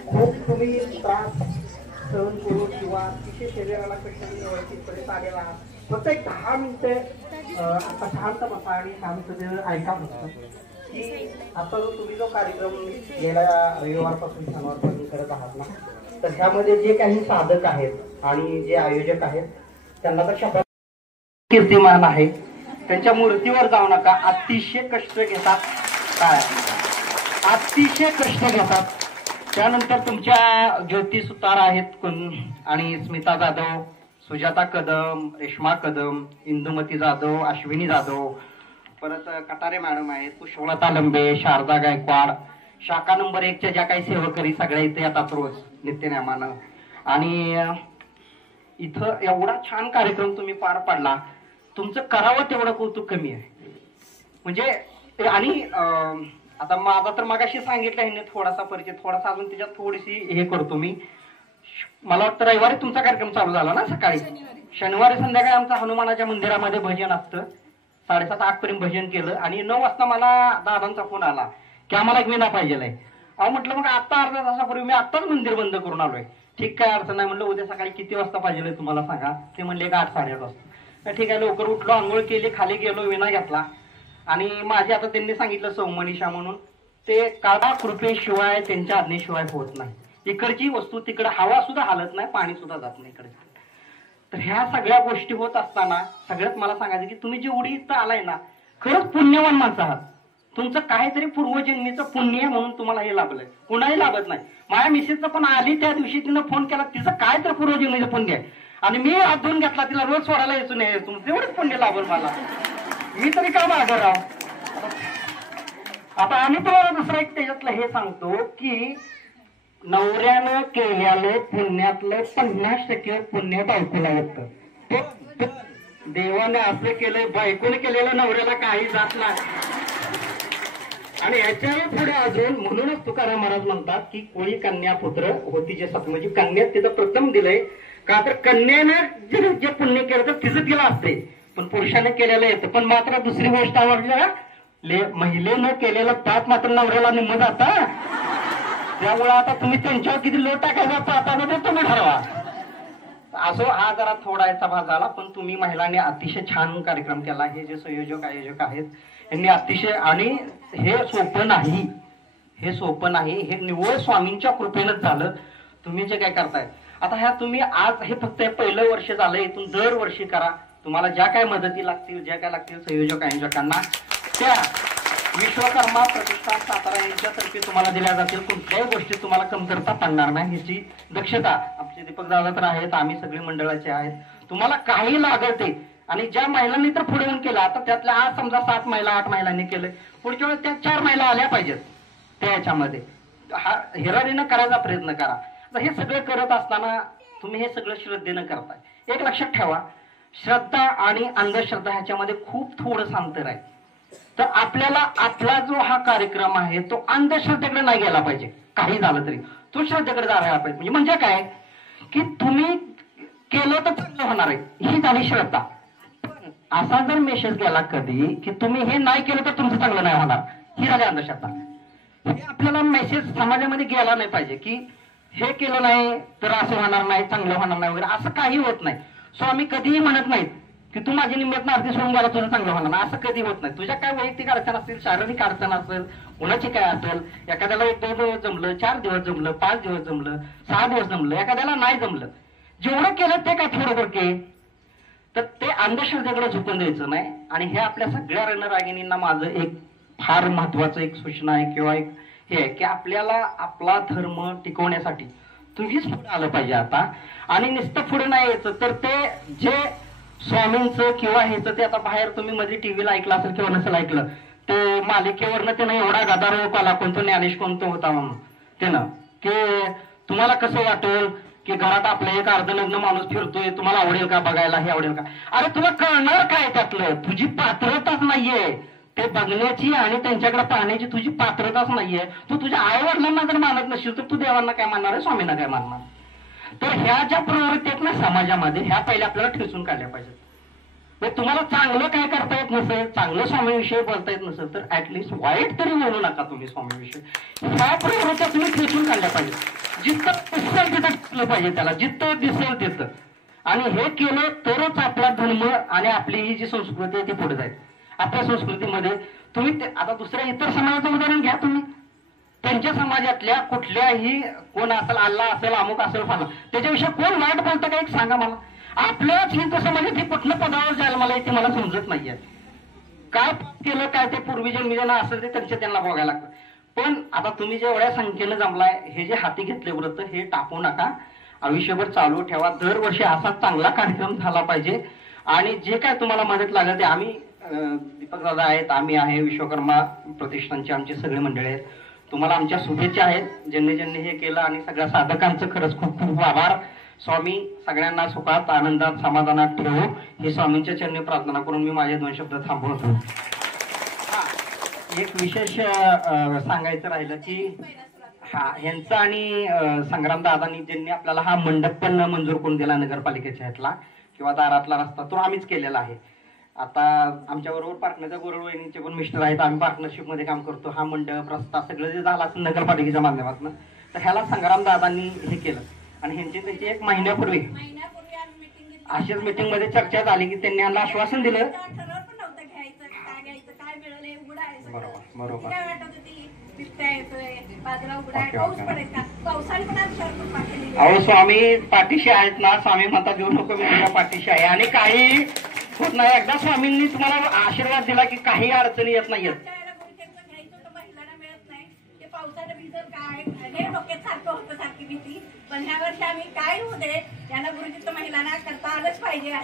खूप तुम्ही त्रास सहन करून किंवा अतिशय शरीराला कष्ट व्यवस्थितपर्यंत आलेला आहात. फक्त एक 10 मिनिटे आता शांत बसा आणि शांत ऐका फक्त की आता तुम्ही जो कार्यक्रम गेल्या रविवारपासून शनिवारपासून करत आहात ना, तर त्यामध्ये जे काही साधक आहेत आणि जे आयोजक आहेत त्यांना तर शब्द कीर्तिमान आहे. त्यांच्या मूर्तीवर जाऊ नका. अतिशय कष्ट घेतात. काय अतिशय कष्ट घेतात. त्यानंतर तुमच्या ज्योती सुतार आहेत आणि स्मिता जाधव, सुजाता कदम, रेश्मा कदम, इंदुमती जाधव, अश्विनी जाधव, परत कटारे मॅडम आहेत, पुष्पलता लंबे, शारदा गायकवाड, शाखा नंबर 1च्या ज्या काही सेवकरी सगळ्या इथे येतात रोज नित्यनेमानं. आणि इथं एवढा छान कार्यक्रम तुम्ही पार पाडला. तुमचं करावं तेवढं कौतुक कमी आहे. म्हणजे आणि आता माझा तर मगाशी सांगितलं ह्याने थोडासा परिचय, थोडासा अजून त्याच्यात थोडीशी हे करतो मी. मला वाटतं रविवारी तुमचा कार्यक्रम चालू झाला ना सकाळी. शनिवारी संध्याकाळी आमचं हनुमानाच्या मंदिरामध्ये भजन असतं. 7:30-8 पर्यंत भजन केलं आणि 9 वाजता मला दादांचा फोन आला की आम्हाला एक विना पाहिजे. अहो म्हटलं मग आता अर्धा तासापूर्वी मी आत्ताच मंदिर बंद करून आलोय. ठीक काय अडचण नाही म्हणलं. उद्या सकाळी किती वाजता पाहिजे तुम्हाला सांगा. ते म्हणले का 8-8:30 वाजता. ठीक आहे. लवकर उठलो, आंघोळ केली, खाली गेलो, विना घेतला आणि माझे आता त्यांनी सांगितलं सौमनीषा म्हणून ते काळा कृपेशिवाय त्यांच्या आज्ञेशिवाय होत नाही. इकडची वस्तू तिकडे हवा सुद्धा हालत नाही, पाणी सुद्धा जात नाही इकडे. तर ह्या सगळ्या गोष्टी होत असताना सगळ्यात मला सांगायचं की तुम्ही जेवढी इथं आलाय ना, खरंच पुण्यवान माणसं आहात. तुमचं काहीतरी पूर्वजन्मीचं पुण्य आहे म्हणून तुम्हाला हे लाभलंय. कुणाही लाभत नाही. माझ्या मिसेसचं पण आली त्या दिवशी तिनं फोन केला, तिचं काय तर पूर्वजन्मीचं पुण्य आहे आणि मी हात धुवून घेतला, तिला रोज सोडायला यायचो नाही. तुमचं एवढंच पुण्य लाभल मला. मी तरी का मागं राव. आता आम्ही तुम्हाला दुसरं एक त्याच्यातलं हे सांगतो की नवऱ्यानं केल्यालं पुण्यातलं 50% पुण्य बायकोला येतं. देवाने असं केलंय, बायकोने केलेलं नवऱ्याला काही जात नाही. आणि याच्यावर पुढे अजून म्हणूनच तुकाराम महाराज म्हणतात की कोळी कन्या पुत्र होती जे सत, म्हणजे कन्यात तिथं प्रथम दिलंय. का तर कन्यानं जे पुण्य केलं तर तिचं तिला असते, पण पुरुषाने केलेलं येतं. पण मात्र दुसरी गोष्ट आवडली, महिलेनं केलेलं पाप मात्र नवऱ्याला निम्म जाता. त्यामुळे आता तुम्ही त्यांच्यावर किती लोट टाकायचा पाहता ते तुम्ही ठरवा. असो हा जरा थोडा याचा भाग झाला, पण तुम्ही महिलांनी अतिशय छान कार्यक्रम केला. हे जे संयोजक आयोजक आहेत यांनी अतिशय, आणि हे सोपं नाही, हे सोपं नाही. हे निव्वळ स्वामींच्या कृपेनंच झालं. तुम्ही जे काय करताय आता ह्या तुम्ही आज हे फक्त पहिलं वर्ष झालं, इथून दरवर्षी करा. तुम्हाला ज्या काय मदती लागतील, ज्या काय लागतील संयोजक आयोजकांना त्या विश्वकर्मा प्रतिष्ठान सातारा यांच्यातर्फे तुम्हाला दिल्या जातील. कुठल्याही गोष्टी तुम्हाला कमतरता पडणार नाही ह्याची दक्षता आमचे दीपक दादा तर आहेत, आम्ही सगळे मंडळाचे आहेत. तुम्हाला काही लागत आहे. आणि ज्या महिलांनी तर पुढे येऊन केलं, आता त्यातल्या आज समजा 7 महिला 8 महिलांनी केलं, पुढच्या वेळेस त्या 4 महिला आल्या पाहिजेत त्या याच्यामध्ये. हा हिरारीनं करायचा प्रयत्न करा. तर हे सगळं करत असताना तुम्ही हे सगळं श्रद्धेनं करताय. एक लक्षात ठेवा, श्रद्धा आणि अंधश्रद्धा ह्याच्यामध्ये खूप थोडंसं अंतर आहे. तर आपल्याला आपला जो हा कार्यक्रम आहे तो अंधश्रद्धेकडे नाही गेला पाहिजे. काही झालं तरी तो श्रद्धेकडे जायला पाहिजे. म्हणजे काय की तुम्ही केलं तर चांगलं होणार आहे, ही झाली श्रद्धा. पण असा जर मेसेज गेला कधी की तुम्ही हे नाही केलं तर तुमचं चांगलं नाही होणार, ही झाली अंधश्रद्धा. हे आपल्याला मेसेज समाजामध्ये गेला नाही पाहिजे की हे केलं नाही तर असं होणार नाही, चांगलं होणार नाही वगैरे, असं काही होत नाही. सो आम्ही कधीही म्हणत नाहीत की तू माझी निमित्त आरती सोडून गेला तुझं चांगलं होणार नाही, असं कधी होत नाही. तुझ्या काय वैयक्तिक अडचण असतील, शारीरिक अडचण असेल, कुणाची काय असेल, एखाद्याला 1-2 दिवस जमलं, 4 दिवस जमलं, 5 दिवस जमलं, 6 दिवस जमलं, एखाद्याला नाही जमलं, जेवढं केलं ते काय थोडं के तर ते अंधश्रद्धेकडे झुकून द्यायचं नाही. आणि हे आपल्या सगळ्या रणरागिणींना माझं एक फार महत्वाचं एक सूचना आहे किंवा एक हे आहे की आपल्याला आपला धर्म टिकवण्यासाठी तुम्हीच पुढे आलं पाहिजे आता. आणि नुसतं पुढे नाही यायचं तर ते जे स्वामींचं किंवा ह्याचं ते आता बाहेर तुम्ही मध्ये टीव्हीला ऐकलं असेल किंवा नसेल ऐकलं, ते मालिकेवरनं त्यानं एवढा गदारोळ आला, कोणतो ज्ञानेश कोणतो होता म्हणून त्यानं की तुम्हाला कसं वाटेल की घरात आपला एक अर्धनग्न माणूस फिरतोय, तुम्हाला आवडेल का बघायला, हे आवडेल का? अरे तुला कळणार काय त्यातलं? तुझी पात्रताच नाहीये ते बघण्याची आणि त्यांच्याकडे पाहण्याची, तुझी पात्रताच नाहीये. तू तुझ्या आई वडिलांना जर मानत नसेल तर तू देवांना काय मानणार आहे, स्वामींना काय मानणार? तर ह्या ज्या प्रवृत्ती आहेत ना समाजामध्ये, ह्या पहिल्या आपल्याला ठेचून काढल्या पाहिजेत. तुम्हाला चांगलं काय करता येत नसेल, चांगलं स्वामीविषयी बोलता येत नसेल तर ऍटलिस्ट वाईट तरी बोलू नका तुम्ही स्वामीविषयी. ह्या प्रवृत्त्या तुम्ही ठेचून काढल्या पाहिजेत. जिथं दिसेल तिथं टिकलं पाहिजे त्याला, जिथं दिसेल तिथं. आणि हे केलं तरच आपला धर्म आणि आपली ही जी संस्कृती आहे ती पुढे जाईल. आपल्या संस्कृतीमध्ये तुम्ही आता दुसऱ्या इतर समाजाचं उदाहरण घ्या, तुम्ही त्यांच्या समाजातल्या कुठल्याही कोण असेल, अल्लाह असेल, अमुक असेल, फाला, त्याच्याविषयी कोण वाईट बोलतं का एक सांगा मला. आपल्याच हिंदू समाजात हे कुठलं पदावर जायला मला ते मला समजत नाहीये. काय केलं काय ते पूर्वीजन असेल ते त्यांना बघायला लागतं. पण आता तुम्ही जे एवढ्या संख्येनं जमलाय, हे जे हाती घेतले व्रत हे टाकू नका, आयुष्यभर चालू ठेवा. दरवर्षी असा चांगला कार्यक्रम झाला पाहिजे. आणि जे काय तुम्हाला मदत लागेल ते आम्ही दीपक दादा आहेत, आम्ही आहे, विश्वकर्मा प्रतिष्ठानचे आमचे सगळे मंडळी आहेत. तुम्हाला आमच्या शुभेच्छा आहेत ज्यांनी ज्यांनी हे केलं. आणि सगळ्या साधकांचं खरंच खूप खूप आभार. स्वामी सगळ्यांना सुखात, आनंदात, समाधानात ठेवू ही स्वामींच्या चरणी प्रार्थना करून मी माझे 2 शब्द थांबवतो. एक विशेष सांगायचं राहिलं की ह्यांचं आणि संग्राम दादांनी ज्यांनी आपल्याला हा मंडप पण मंजूर करून दिला नगरपालिकेच्या ह्यातला किंवा दारातला रस्ता तो आम्हीच केलेला आहे. आता आमच्याबरोबर पार्टनरच्या गोरळ वहिनीचे पण मिस्टर आहेत, आम्ही पार्टनरशिप मध्ये काम करतो. हा मंडप रस्ता सगळं जे झालं असेल नगरपालिकेच्या माध्यमातून तर ह्याला संग्राम दादांनी हे केलं. आणि ह्यांची त्याची 1 महिन्यापूर्वी अशाच मीटिंग मध्ये चर्चा झाली की त्यांनी यांना आश्वासन दिलं. बरोबर अहो स्वामी पाठीशी आहेत ना, स्वामी म्हणतात देऊ नको मी तुझ्या पाठीशी आहे. आणि काही होत नाही, एकदा स्वामींनी तुम्हाला आशीर्वाद दिला की काही अडचणी येत नाहीयेत.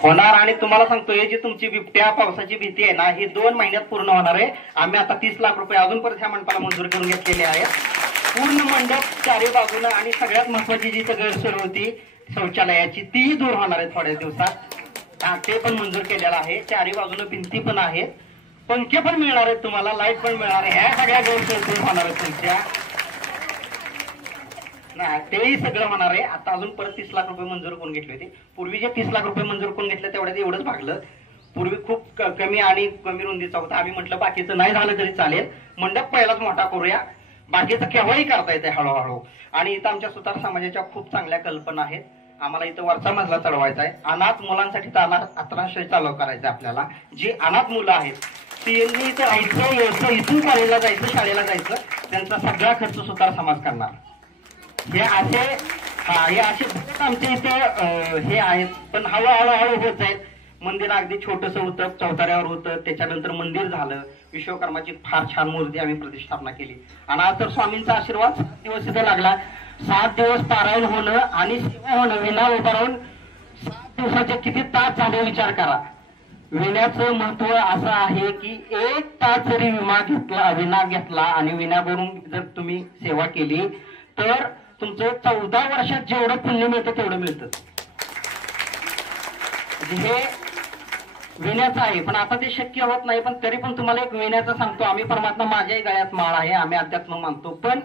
होणार. आणि तुम्हाला सांगतो हे जी तुमची बिबट्या पावसाची भीती आहे ना ही 2 महिन्यात पूर्ण होणार आहे. आम्ही आता 30 लाख रुपये अजून परत ह्या मंडपाला मंजूर करून घेतलेले आहेत. पूर्ण मंडप 4 बाजूला आणि सगळ्यात महत्वाची जी गैरसोय होती शौचालयाची तीही दूर होणार आहे थोड्या दिवसात. ते पण मंजूर केलेलं आहे. 4 बाजूला भिंती पण आहेत, पंखे पण मिळणार आहेत तुम्हाला, लाईट पण मिळणार आहे. ह्या सगळ्या गैरसोय दूर होणार आहेत तुमच्या. नाही तेही सगळं होणार आहे. आता अजून परत 30 लाख रुपये मंजूर करून घेतले होते. पूर्वी जे 30 लाख रुपये मंजूर करून घेतले तेवढ्यात एवढंच भागलं. पूर्वी खूप कमी आणि कमी रुंदीचा होता. आम्ही म्हटलं बाकीचं नाही झालं तरी चालेल, मंडप पहिलाच मोठा करूया, बाकीचं केव्हाही करता येते हळूहळू. आणि इथं आमच्या सुतार समाजाच्या खूप चांगल्या कल्पना आहेत. आम्हाला इथं वरचा मजला चढवायचा आहे. अनाथ मुलांसाठी तर अनाथाश्रय चालू करायचं आपल्याला. जी अनाथ मुलं आहेत त्यांनी इथं राहायचं, यायचं, इथून कॉलेजला जायचं, शाळेला जायचं, त्यांचा सगळा खर्च सुतार समाज करणार. हे असे आमच्या इथे हे आहेत. पण हळूहळू होत जाईल. मंदिर अगदी छोटस होतं, चौताऱ्यावर होतं, त्याच्यानंतर मंदिर झालं. विश्वकर्माची फार छान मूर्ती आम्ही प्रतिष्ठापना केली. आणि आज तर स्वामींचा आशीर्वाद 7 दिवस इथे लागला. 7 दिवस पारायण होणं आणि सेवा होणं, विना उभा राहून 7 दिवसाचे किती तास झाले विचार करा. विण्याचं महत्व असं आहे की 1 तास जरी विना घेतला आणि विण्यावरून जर तुम्ही सेवा केली तर तुमचं 14 वर्षात जेवढं पुण्य मिळतं तेवढं मिळतं. हे विण्याचं आहे, पण आता ते शक्य होत नाही. पण तरी पण तुम्हाला एक विण्याचं सांगतो, आम्ही परमात्मा माझ्याही गळ्यात माळ आहे, आम्ही अध्यात्म मानतो. पण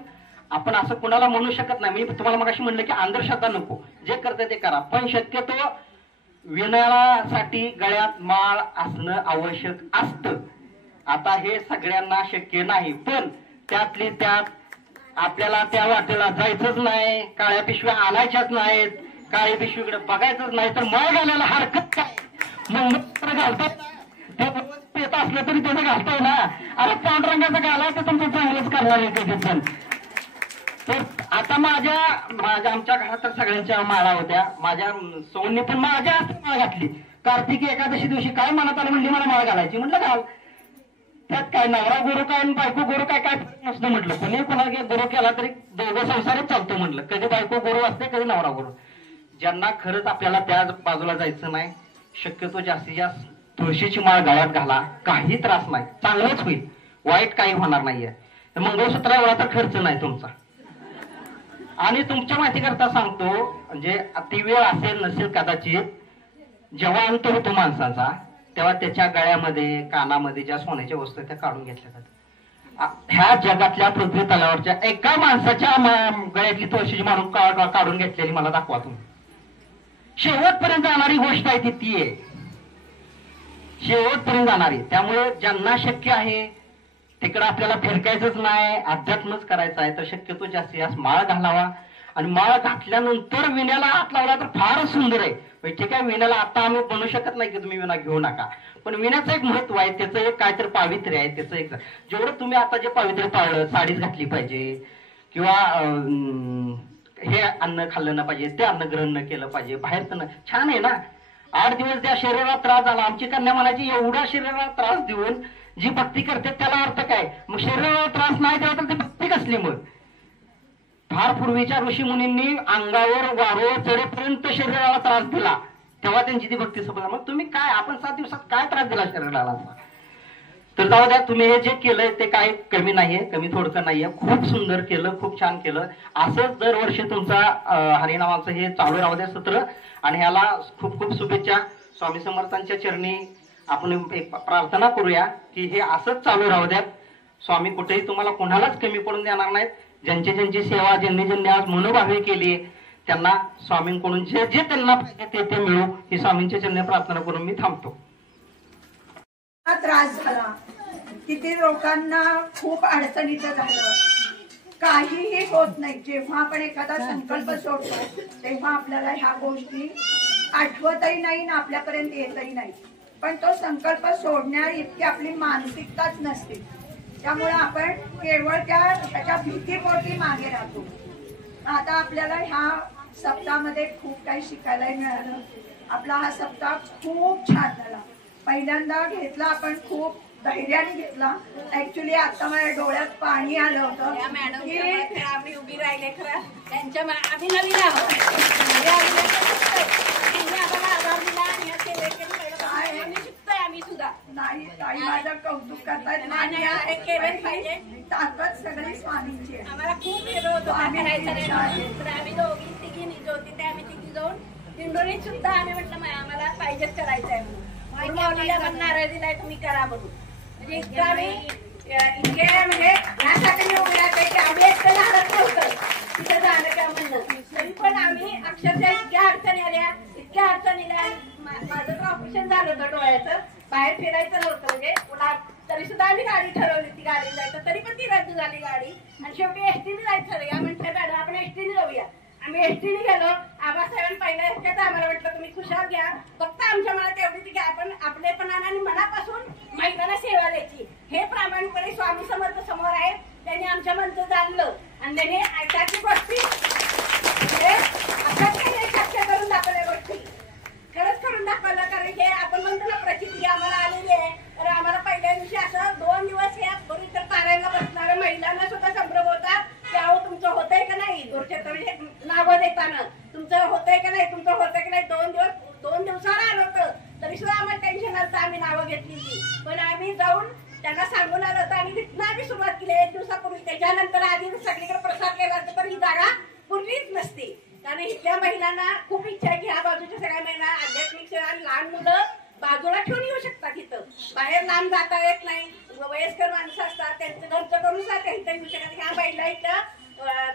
आपण असं कुणाला म्हणू शकत नाही. मी तुम्हाला मगाशी म्हणलं की अंधश्रद्धा नको, जे करते ते करा, पण शक्यतो विण्यासाठी गळ्यात माळ असणं आवश्यक असतं. आता हे सगळ्यांना शक्य नाही, पण त्यातली त्यात आपल्याला त्या वाटेला जायचंच नाही, काळ्या पिशव्या आणायच्याच नाहीत, काळी पिशवीकडे बघायचंच नाही, तर माळ घालायला हरकत काय? मंगळसूत्र घालतात ते येत असलं तरी त्याचं घालतोय ना. अरे पांडुरंगाचं घालाय तर तुमचं चांगलंच करणार आहे कधी पण. तर आता आमच्या घरात तर सगळ्यांच्या माळा होत्या. माझ्या सोनने पण माझ्या हातात माळ घातली. कार्तिकी एकादशी दिवशी काय मनात आलं म्हणली मला माळ घालायची, म्हटलं घाल. त्यात काय नवरा गुरु काय आणि बायको गुरु काय काय नसतं म्हटलं. कोणी कोणाला गुरु केला तरी दोघं संसारच चालतो म्हटलं. कधी बायको गुरु असते, कधी नवरा गुरु. ज्यांना खरंच आपल्याला त्या बाजूला जायचं नाही, शक्यतो जास्तीत जास्त तुळशीची माळ गळ्यात घाला, काही त्रास नाही, चांगलंच होईल, वाईट काही होणार नाहीये. मंगळसूत्रावर तर खर्च नाही तुमचा. आणि तुमच्या माहिती करता सांगतो, म्हणजे अति वेळ असेल नसेल कदाचित, जेव्हा अंत होतो माणसाचा तेव्हा त्याच्या गळ्यामध्ये कानामध्ये ज्या सोन्याच्या वस्तू आहेत त्या काढून घेतल्या जातात. ह्या जगातल्या पृथ्वी तलावरच्या एका माणसाच्या गळ्यातली तुळशीची मारून काढून घेतलेली मला दाखवा तुम्ही. शेवटपर्यंत जाणारी गोष्ट आहे ती आहे, शेवटपर्यंत जाणारी. त्यामुळे ज्यांना शक्य आहे तिकडं आपल्याला फिरकायचंच नाही, अध्यात्मच करायचं आहे, तर शक्यतो जास्तीत जास्त माळ घालावा. आणि माळ घातल्यानंतर विण्याला हात लावला तर फारच सुंदर आहे. ठीक आहे, विण्याला आता आम्ही म्हणू शकत नाही की तुम्ही विणा घेऊ नका, पण विण्याचं एक महत्व आहे, त्याचं एक काहीतरी पावित्र्य आहे. त्याचं एक जेवढं तुम्ही आता जे पावित्र्य पाळलं, साडीच घातली पाहिजे किंवा हे अन्न खाल्लं न पाहिजे, ते अन्न ग्रहण न केलं पाहिजे, बाहेरचं छान आहे ना. 8 दिवस त्या शरीराला त्रास झाला. आमची कन्या म्हणायची एवढा शरीराला त्रास देऊन जी भक्ती करते त्याला अर्थ काय? मग शरीराला त्रास नाही द्यावा तर ती भक्ती कसली? मग फार पूर्वीच्या ऋषी मुनींनी अंगावर वारोळ चढेपर्यंत शरीराला त्रास दिला, तेव्हा त्यांची ती भक्ती सफल. मग तुम्ही काय, आपण 7 दिवसात काय त्रास दिला शरीराला? तर जाऊ द्या, तुम्ही हे जे केलंय ते काही कमी नाहीये, कमी थोडकं नाहीये, खूप सुंदर केलं, खूप छान केलं. असंच दरवर्षी तुमचा हरिनामाचं हे चालू राहू द्या सत्र. आणि ह्याला खूप खूप शुभेच्छा. स्वामी समर्थांच्या चरणी आपण एक प्रार्थना करूया की हे असंच चालू राहू द्यात. स्वामी कुठेही तुम्हाला कोणालाच कमी पडून देणार नाहीत. ज्यांची सेवा ज्यांनी आज मनोभावे केली त्यांना स्वामींकडून जे जे त्यांना पाहिजे ते मिळू, ही स्वामींच्या चरणी प्रार्थना करून मी थांबतो. त्रास झाला, किती लोकांना खूप अडचणीचं झालं, काहीही होत नाही. जेव्हा आपण एखादा संकल्प सोडतो तेव्हा आपल्याला ह्या गोष्टी आठवतही नाही ना आपल्यापर्यंत येतही नाही. पण तो संकल्प सोडण्या इतकी आपली मानसिकताच नसते. त्यामुळे आपण केवळ त्याच्या भीतीपोटी मागे राहतो. आता आपल्याला ह्या सप्ताहामध्ये खूप काही शिकायला मिळालं. आपला हा सप्ताह खूप छान झाला. पहिल्यांदा घेतला आपण, खूप धैर्याने घेतला. ऍक्च्युली आता माझ्या डोळ्यात पाणी आलं होतं की आम्ही उभी राहिले खरं त्यांच्या आम्ही नवीन आहोत, आम्ही सुद्धा नाही ताई माझं कौतुक करतायत. ताकद सगळी स्वामींची आहे. आम्हाला खूप हिरो होतो आम्ही दोघी तिघी ज्योती आम्ही तिघी जाऊन दिंडोरीत सुद्धा आम्ही म्हटलं आम्हाला पाहिजेच करायचंय म्हणून नारळ दिलाय तुम्ही करा म्हणून. म्हणजे इतकं आम्ही इतके म्हणजे यासाठी उभे राहते की आम्ही एकटं लहानच नव्हतं तिथं जाणं का म्हणणं. तरी पण आम्ही अक्षरशः इतक्या अडचणी आल्या, इतक्या अडचणीला. माझं तर ऑपरेशन झालं होतं डोळ्याचं, बाहेर फिरायचं नव्हतं. म्हणजे तरी सुद्धा आम्ही गाडी ठरवली, ती गाडी जायचं, तरी पण ती रद्द झाली गाडी. आणि शेवटी एसटीने जायचं ठरवूया म्हटलं मॅडम आपण एसटीने जाऊया. आम्ही एसटीने गेलो. आबासाहेबांनी पहिल्या ह्याच्यात आम्हाला म्हटलं तुम्ही खुशाल घ्या, फक्त आमच्या मनात एवढी की आपण आपलेपणाने आणि मनापासून महिलांना सेवा द्यायची. हे प्रामाणिकपणे स्वामी समर्थ समोर आहे, त्यांनी आमच्या मनचं जाणलं आणि त्यांनी ऐकायची गोष्टी असंच काही शक्य करून दाखवल्या गोष्टी खरंच करून दाखवलं. कारण हे आपण म्हणतो ना प्रचिती आम्हाला आलेली आहे. तर आम्हाला पहिल्या दिवशी असं 2 दिवस हे बरोबर पारायला बसणाऱ्या महिलांना सुद्धा संभ्रम होता की अहो तुमचं होतंय का नाही, नावं देताना तुमचं होतंय का नाही, तुमचं होतंय का नाही. 2 दिवसाला आलं होतं तरी सुद्धा आम्हाला टेन्शन आलं. आम्ही नावं घेतली ती, पण आम्ही जाऊन त्यांना सांगून आलो होतं आणि तिथनं आम्ही सुरुवात केली 1 दिवसापूर्वी. त्याच्यानंतर आधी सगळीकडे प्रसार केला असता तर ही जागा पूर्वीच नसते. कारण इथल्या महिलांना खूप इच्छा आहे की ह्या बाजूच्या सगळ्या महिला आध्यात्मिक सेवा, लहान मुलं बाजूला ठेवून येऊ शकतात. इथं बाहेर लांब जाता येत नाही, वयस्कर माणसं असतात, त्यांचं घरचं करून जाते इथं येऊ शकत. ह्या बाईला इथं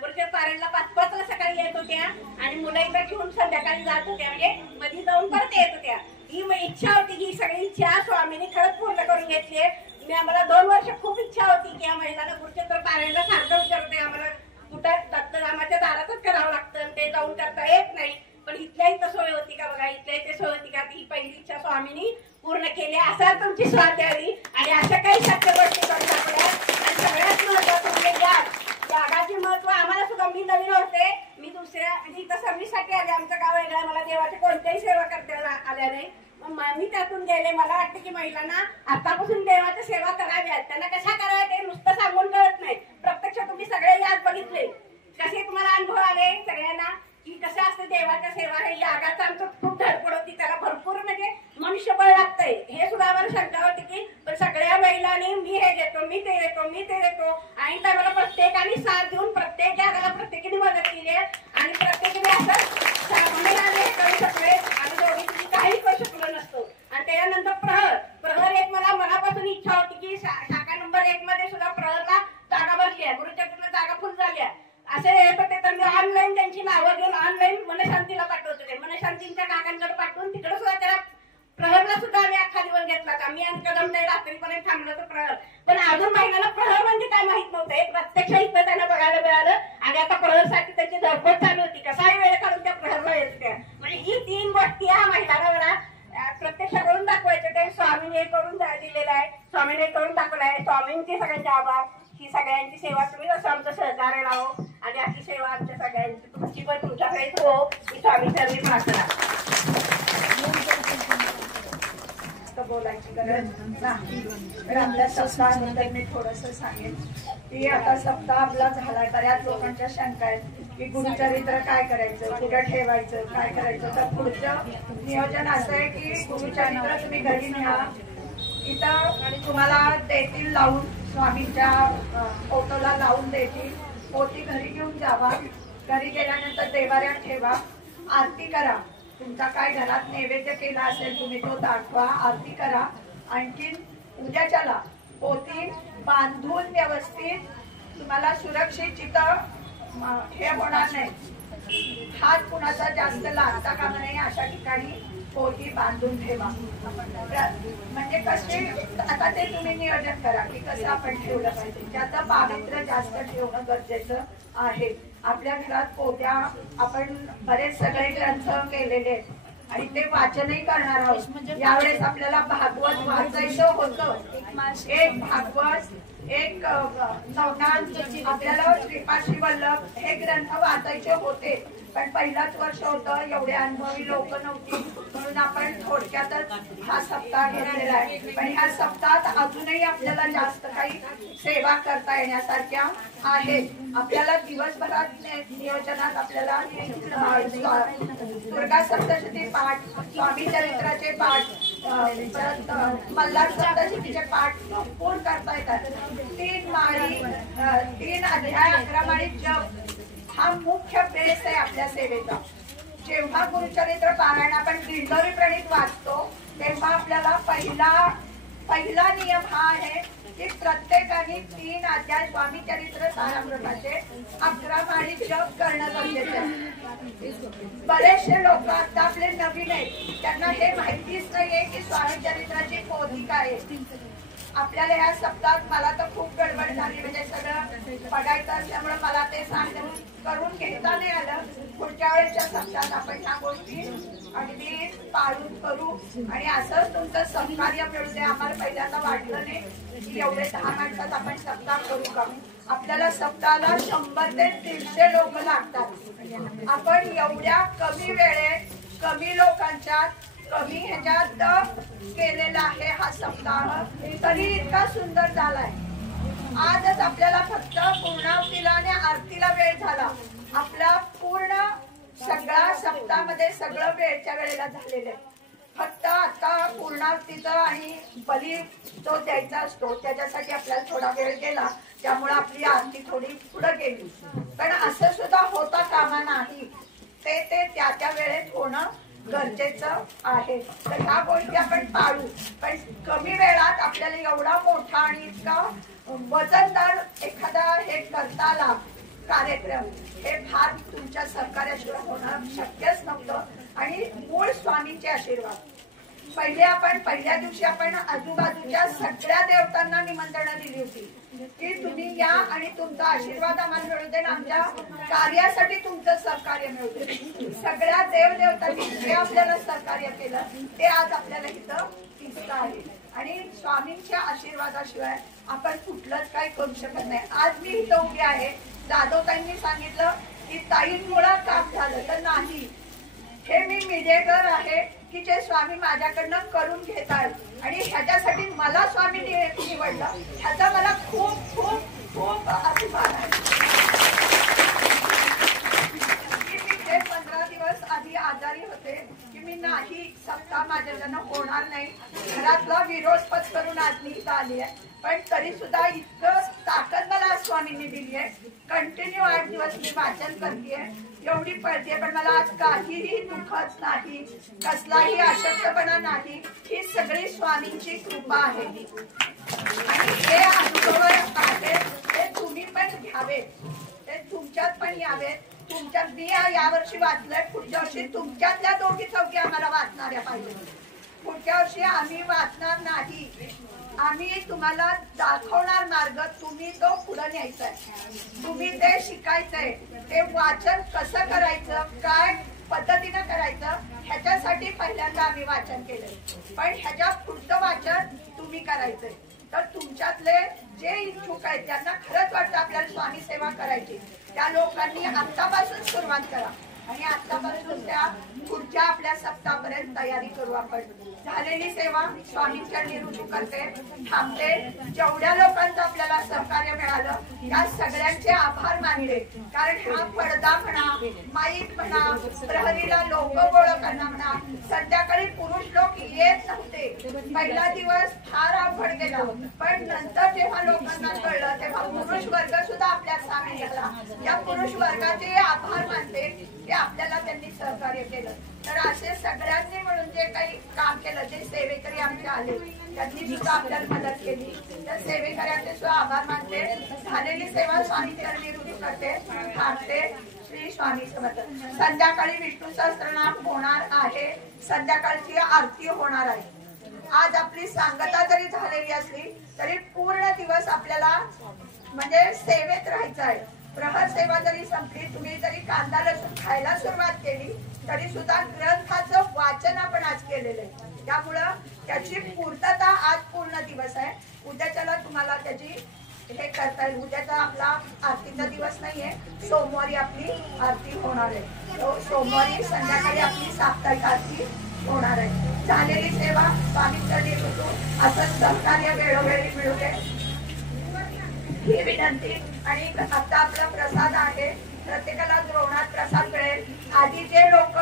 गुरुच्या पारायणला 5-5 सकाळी येत होत्या आणि मुलं इथं ठेवून संध्याकाळी जात होत्या, म्हणजे मध्ये जाऊन परत येत होत्या. ही इच्छा होती की सगळी इच्छा स्वामींनी खरंच पूर्ण करून घेतली. आम्हाला 2 वर्ष खूप इच्छा होती की या महिलांना गुरुच्या पारायणला सारखं विचारते, आम्हाला कुठं दत्तधामाच्या दारातच करावं लागतं, ते जाऊन करता येत नाही. पण इथल्या इथं सोय होती का बघा, इथल्या इथे सोय होती का? ही पहिली इच्छा स्वामींनी पूर्ण केली. असा तुमची स्वाद द्यावी आणि अशा काही सत्य गोष्टी करून दाखवल्या. आणि सगळ्यात महत्वाचं म्हणजे यागाचे महत्व आम्हाला सुद्धा. मी नवीन होते, मी दुसऱ्या म्हणजे इथं सर्व्हिससाठी आले, आमचं गाव वेगळं, मला देवाची कोणत्याही सेवा करता आल्या नाही. मी त्यातून गेले. मला वाटतं की महिलांना आतापासून देवाची सेवा कराव्यात. त्यांना कशा कराव्या ते नुसतं सांगून कळत नाही. प्रत्यक्ष तुम्ही सगळे याद बघितले, कसे तुम्हाला अनुभव आले सगळ्यांना की कसं असतं देवाच्या सेवा. हे यागाचं आमचं खूप धडपड होती, त्याला भरपूर म्हणजे मनुष्यबळ लागतंय. हे सुद्धा आम्हाला शंका होती की पण सगळ्या महिलांनी मी हे देतो, मी ते देतो, मी ते देतो, आणि त्याला प्रत्येकाने साथ देऊन प्रत्येक यागाला प्रत्येकाने मदत केली आहे. आणि प्रत्येकाने असं हे करू शकले आणि दोघी तुम्ही काही करू शकलो नसतो. आणि त्याच्यानंतर प्रहर एक मला मनापासून इच्छा होती की शाखा नंबर 1 मध्ये सुद्धा प्रहरला जागा भरली आहे, गुरुचक्राला जागा फुल झाली आहे. असे येत होते तर मी ऑनलाईन त्यांची नावं घेऊन ऑनलाईन मनशांतीला पाठवत होते. मनशांतीच्या काकांकडे पाठवून तिकडे सुद्धा त्याला प्रहरला सुद्धा आम्ही अख्खा दिवस घेतला. आम्ही आणि कदम ते रात्रीपर्यंत थांबलो होतो प्रहर. पण अजून महिन्याला प्रहर म्हणजे काय माहित नव्हतं. एक प्रत्यक्ष इथं त्यांना बघायला मिळालं. आणि आता प्रहरसाठी त्यांची धडपड चालू होती, कसाही वेळ काढून त्या प्रहरला येत होत्या. म्हणजे ही 3 गोष्टी या महिलांना मला प्रत्यक्ष करून दाखवायचं. ते स्वामीने करून दिलेलं आहे, स्वामीने करून दाखवलं आहे. स्वामींचे सगळ्यांचे आभार. ही सगळ्यांची सेवा तुम्ही असं आमचं सहकार्य लावो आणि अशी सेवा आमच्या सगळ्यांची तुमची पण तुमच्याकडे हो ही स्वामी सर्व प्रार्थना. बोलायची गरज नाही. तर आपल्या सप्ताहाबद्दल मी थोडस सांगेन की आता सप्ताह आपला झाला. बऱ्याच लोकांच्या शंका आहेत की गुरुचरित्र काय करायचं, कुठं ठेवायचं, काय करायचं. तर पुढचं नियोजन असं आहे की गुरुचरित्र तुम्ही घरी न्या, इथं तुम्हाला देतील लावून, स्वामींच्या फोटोला लावून देतील. पोती घरी घेऊन जावा. घरी गेल्यानंतर देवाऱ्यात ठेवा, आरती करा. तुमचा काय घरात नैवेद्य केला असेल तुम्ही तो दाखवा, आरती करा. आणखीन उद्याच्याला पोती बांधून व्यवस्थित तुम्हाला सुरक्षित जिथं हे होणार नाही, हात कुणाचा जास्त लागता कामा नाही अशा ठिकाणी पोती बांधून ठेवा. म्हणजे कसे आता ते तुम्ही नियोजन करा की कसं आपण ठेवलं पाहिजे. त्याचं पावित्र्य जास्त ठेवणं गरजेचं आहे. आपल्या घरात पोत्या आपण बरेच सगळे ग्रंथ केलेले आहेत आणि ते वाचनही करणार आहोत. यावेळेस आपल्याला भागवत वाचायचं होतं. एक भागवत, एक नवनाथ, आपल्याला श्रीपाद वल्लभ हे ग्रंथ वाचायचे होते. पण पहिलाच वर्ष होतं, एवढे अनुभवी लोक नव्हती, म्हणून आपण थोडक्यातच हा सप्ताह घेतलेला आहे. पण ह्या सप्ताहात अजूनही आपल्याला जास्त काही सेवा करता येण्यासारख्या आहेत. आपल्याला दिवसभरात नियोजनात आपल्याला दुर्गा सप्तशती पाठ, स्वामी चरित्राचे पाठ, परत मल्हार सप्तशतीचे पाठ पूर्ण करता येतात. 3 माळी, 3 अध्याय, 11 माळी जप हा मुख्य बेस आहे आपल्या सेवेचा. जेव्हा गुरुचरित्र पारायण आपण दिंडोरी प्रणित वाचतो तेव्हा आपल्याला पहिला नियम हा आहे की प्रत्येकाने 3 अध्याय स्वामी चरित्र सारामृताचे 11 माळी जप करणं गरजेचं आहे. बरेचसे लोक आता आपले नवीन आहेत, त्यांना हे माहितीच नाहीये की स्वामी चरित्राची पोथी काय आहे. आपल्याला या सप्ताहात मला तर खूप गडबड झाली, म्हणजे सगळं बघायचं असल्यामुळे मला ते सांगून करून घेता नाही आलं. पुढच्या वेळेच्या सप्ताहात आपण ह्या गोष्टी अगदी पाळून करू आणि असंच तुमचं सहकार्य मिळू दे. आम्हाला पहिल्यांदा वाटलं नाही की एवढे 10 माणसात आपण सप्ताह करू का. आपल्याला सप्ताहाला 100 ते 150 लोक लागतात. आपण एवढ्या कमी वेळेत, कमी लोकांच्यात, कमी ह्याच्यात केलेला आहे हा सप्ताह, तरी इतका सुंदर झालाय. आजच आपल्याला फक्त पूर्णावतीला आणि आरतीला वेळ झाला. आपला पूर्ण सगळा सप्ताहामध्ये सगळं वेळच्या वेळेला झालेलं आहे. फक्त आता पूर्णावतीचं आणि बली जो द्यायचा असतो त्याच्यासाठी आपल्याला थोडा वेळ गेला, त्यामुळे आपली आरती थोडी पुढे गेली. पण असं सुद्धा होता कामा नाही. ते त्या वेळेत होणं गरजेचं आहे. तर ह्या गोष्टी आपण पाळू. पण कमी वेळात आपल्याला एवढा मोठा आणि इतका वजनदार एखादा हे करता आला कार्यक्रम, हे फार तुमच्या सहकार्याशिवाय होणं शक्यच नव्हतं. आणि मूळ स्वामींचे आशीर्वाद. पहिल्या दिवशी आपण आजूबाजूच्या सगळ्या देवतांना निमंत्रण दिली होती की तुम्ही या आणि तुमचा आशीर्वाद आम्हाला मिळू दे, आमच्या कार्यासाठी तुमचं सहकार्य मिळू दे. सगळ्या देवदेवतांनी जे आपल्याला सहकार्य केलं ते आज आपल्याला इथं दिसतं आहे. आणि स्वामींच्या आशीर्वादाशिवाय आपण कुठलंच काही करू शकत नाही. आज मी इथं उभी आहे. जाधवताईंनी सांगितलं की ताईंमुळं काम झालं, तर नाही. हे मी मीडिएटर आहे की जे स्वामी माझ्याकडनं करून घेत आहेत आणि ह्याच्यासाठी मला स्वामी निवडलं, ह्याचा मला खूप खूप खूप अभिमान आहे. मी ते 15 दिवस आधी आजारी होते की मी नाही, सप्ताह माझ्याकडनं होणार नाही. घरातला विरोध पत्करून आज मी इथं आली आहे. पण तरी सुद्धा इतकं ताकद मला स्वामींनी दिली आहे. कंटिन्यू 8 दिवस मी वाचन करतेय, एवढी पडते. पण मला आज काहीही दुखत नाही, कसलाही अशक्तपणा नाही. ही सगळी स्वामींची कृपा आहे. आणि हे अनुभव आहे ते तुम्ही पण घ्यावे, ते तुमच्यात पण यावे. तुमच्यात मी यावर्षी वाचलंय, पुढच्या वर्षी तुमच्यातल्या 2-4 आम्हाला वाचणाऱ्या पाहिजे. पुढच्या वर्षी आम्ही वाचणार नाही, आम्ही तुम्हाला दाखवणार मार्ग. तुम्ही तो पुढे न्यायचा आहे, तुम्ही ते शिकायचंय. ते वाचन कसं करायचं, काय पद्धतीनं करायचं, ह्याच्यासाठी पहिल्यांदा आम्ही वाचन केलंय. पण ह्याच्या पुढचं वाचन तुम्ही करायचंय. तर तुमच्यातले जे इच्छुक आहेत, ज्यांना खरंच वाटतं आपल्याला स्वामी सेवा करायची, त्या लोकांनी आत्तापासून सुरुवात करा आणि आत्तापासून त्या पुढच्या आपल्या सप्ताहापर्यंत तयारी करू आपण. झालेली सेवा स्वामींच्या रुजू करते, थांबते. जेवढ्या लोकांचं आपल्याला सहकार्य मिळालं त्या सगळ्यांचे आभार मानले. कारण हा पडदा म्हणा, माईक म्हणा, प्रहरीला लोक गोळा करणं म्हणा, संध्याकाळी पुरुष लोक येत नव्हते. पहिला दिवस फार अवघड गेला, पण नंतर जेव्हा लोकांना कळलं तेव्हा पुरुष वर्ग सुद्धा आपल्या सामील झाला. या पुरुष वर्गाचे आभार मानते की आपल्याला त्यांनी सहकार्य केलं. तर असे सगळ्यांनी मिळून जे काही काम केलं, जे सेवेकरी आमचे आले त्यांनी सुद्धा आपल्याला मदत केली, त्या सेवेकऱ्यांचे सुद्धा आभार मानते. झालेली सेवा स्वामी चरणी रुजू करते, थांबते. श्री स्वामी समर्थ. संध्याकाळी विष्णू सहस्त्रनाम होणार आहे, संध्याकाळची आरती होणार आहे. आज आपली सांगता जरी झालेली असली तरी पूर्ण दिवस आपल्याला म्हणजे सेवेत राहायचं आहे. प्रहर सेवा जरी संपली, तुम्ही जरी कांदा लसूण खायला सुरुवात केली तरी सुद्धा ग्रंथाचं वाचन आपण आज केलेलं आहे. त्यामुळं त्याची पूर्तता आज पूर्ण दिवस आहे. उद्याच्याला तुम्हाला त्याची हे करता येईल. उद्याचा आपला आरतीचा दिवस नाहीये, सोमवारी आपली आरती होणार आहे. सोमवारी संध्याकाळी आपली साप्ताहिक आरती होणार आहे. झालेली सेवा स्वामींकडे होतो, असं सहकार्य वेळोवेळी मिळू दे ही विनंती. आणि आता आपला प्रसाद आहे, प्रत्येकाला द्रोणात प्रसाद मिळेल. आधी जे लोक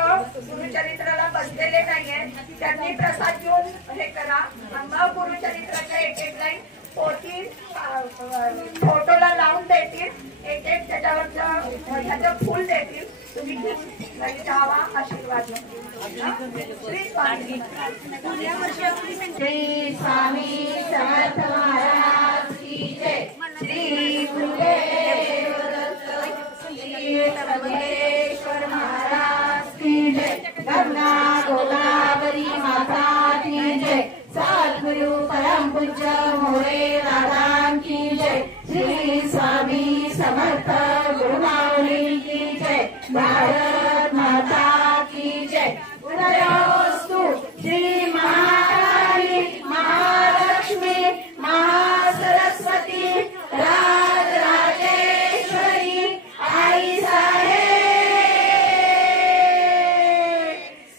गुरुचरित्राला बसलेले नाहीये त्यांनी प्रसाद घेऊन हे करा. मग गुरुचरित्राच्या एक लाईन पोथी फोटोला लावून देतील, एक त्याच्यावरचं फुल देतील. तुम्ही घेऊन जावा, आशीर्वाद. श्री स्वामी. श्री स्वामी समर्थ महाराज की जय. श्री गुरुदेव सर्वेश्वर महाराज की जय. गंगा गोदावरी माता की जय. सद्गुरु परम पूज्य मोरे दादा की जय. श्री स्वामी समर्थ गुरुमाऊली की जय. भारत माता की जय. उदयोस्तु श्री महाकाली, महालक्ष्मी, महासरस्वती, राजराजेश्वरी आई साहेब.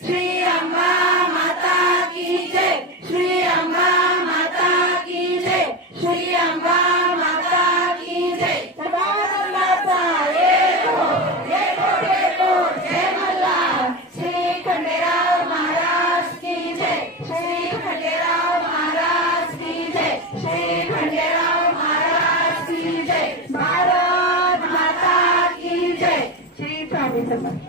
श्री अंबा माता की जय. श्री अंबा माता की जय. श्री अंबा माता की जय. जय मल्हार. श्री खंडेराव महाराज की जय. श्री खंडेराव महाराज की जय. श्री खंडेराव महाराज की जय. भारत माता की जय. श्री स्वामी समर्थ.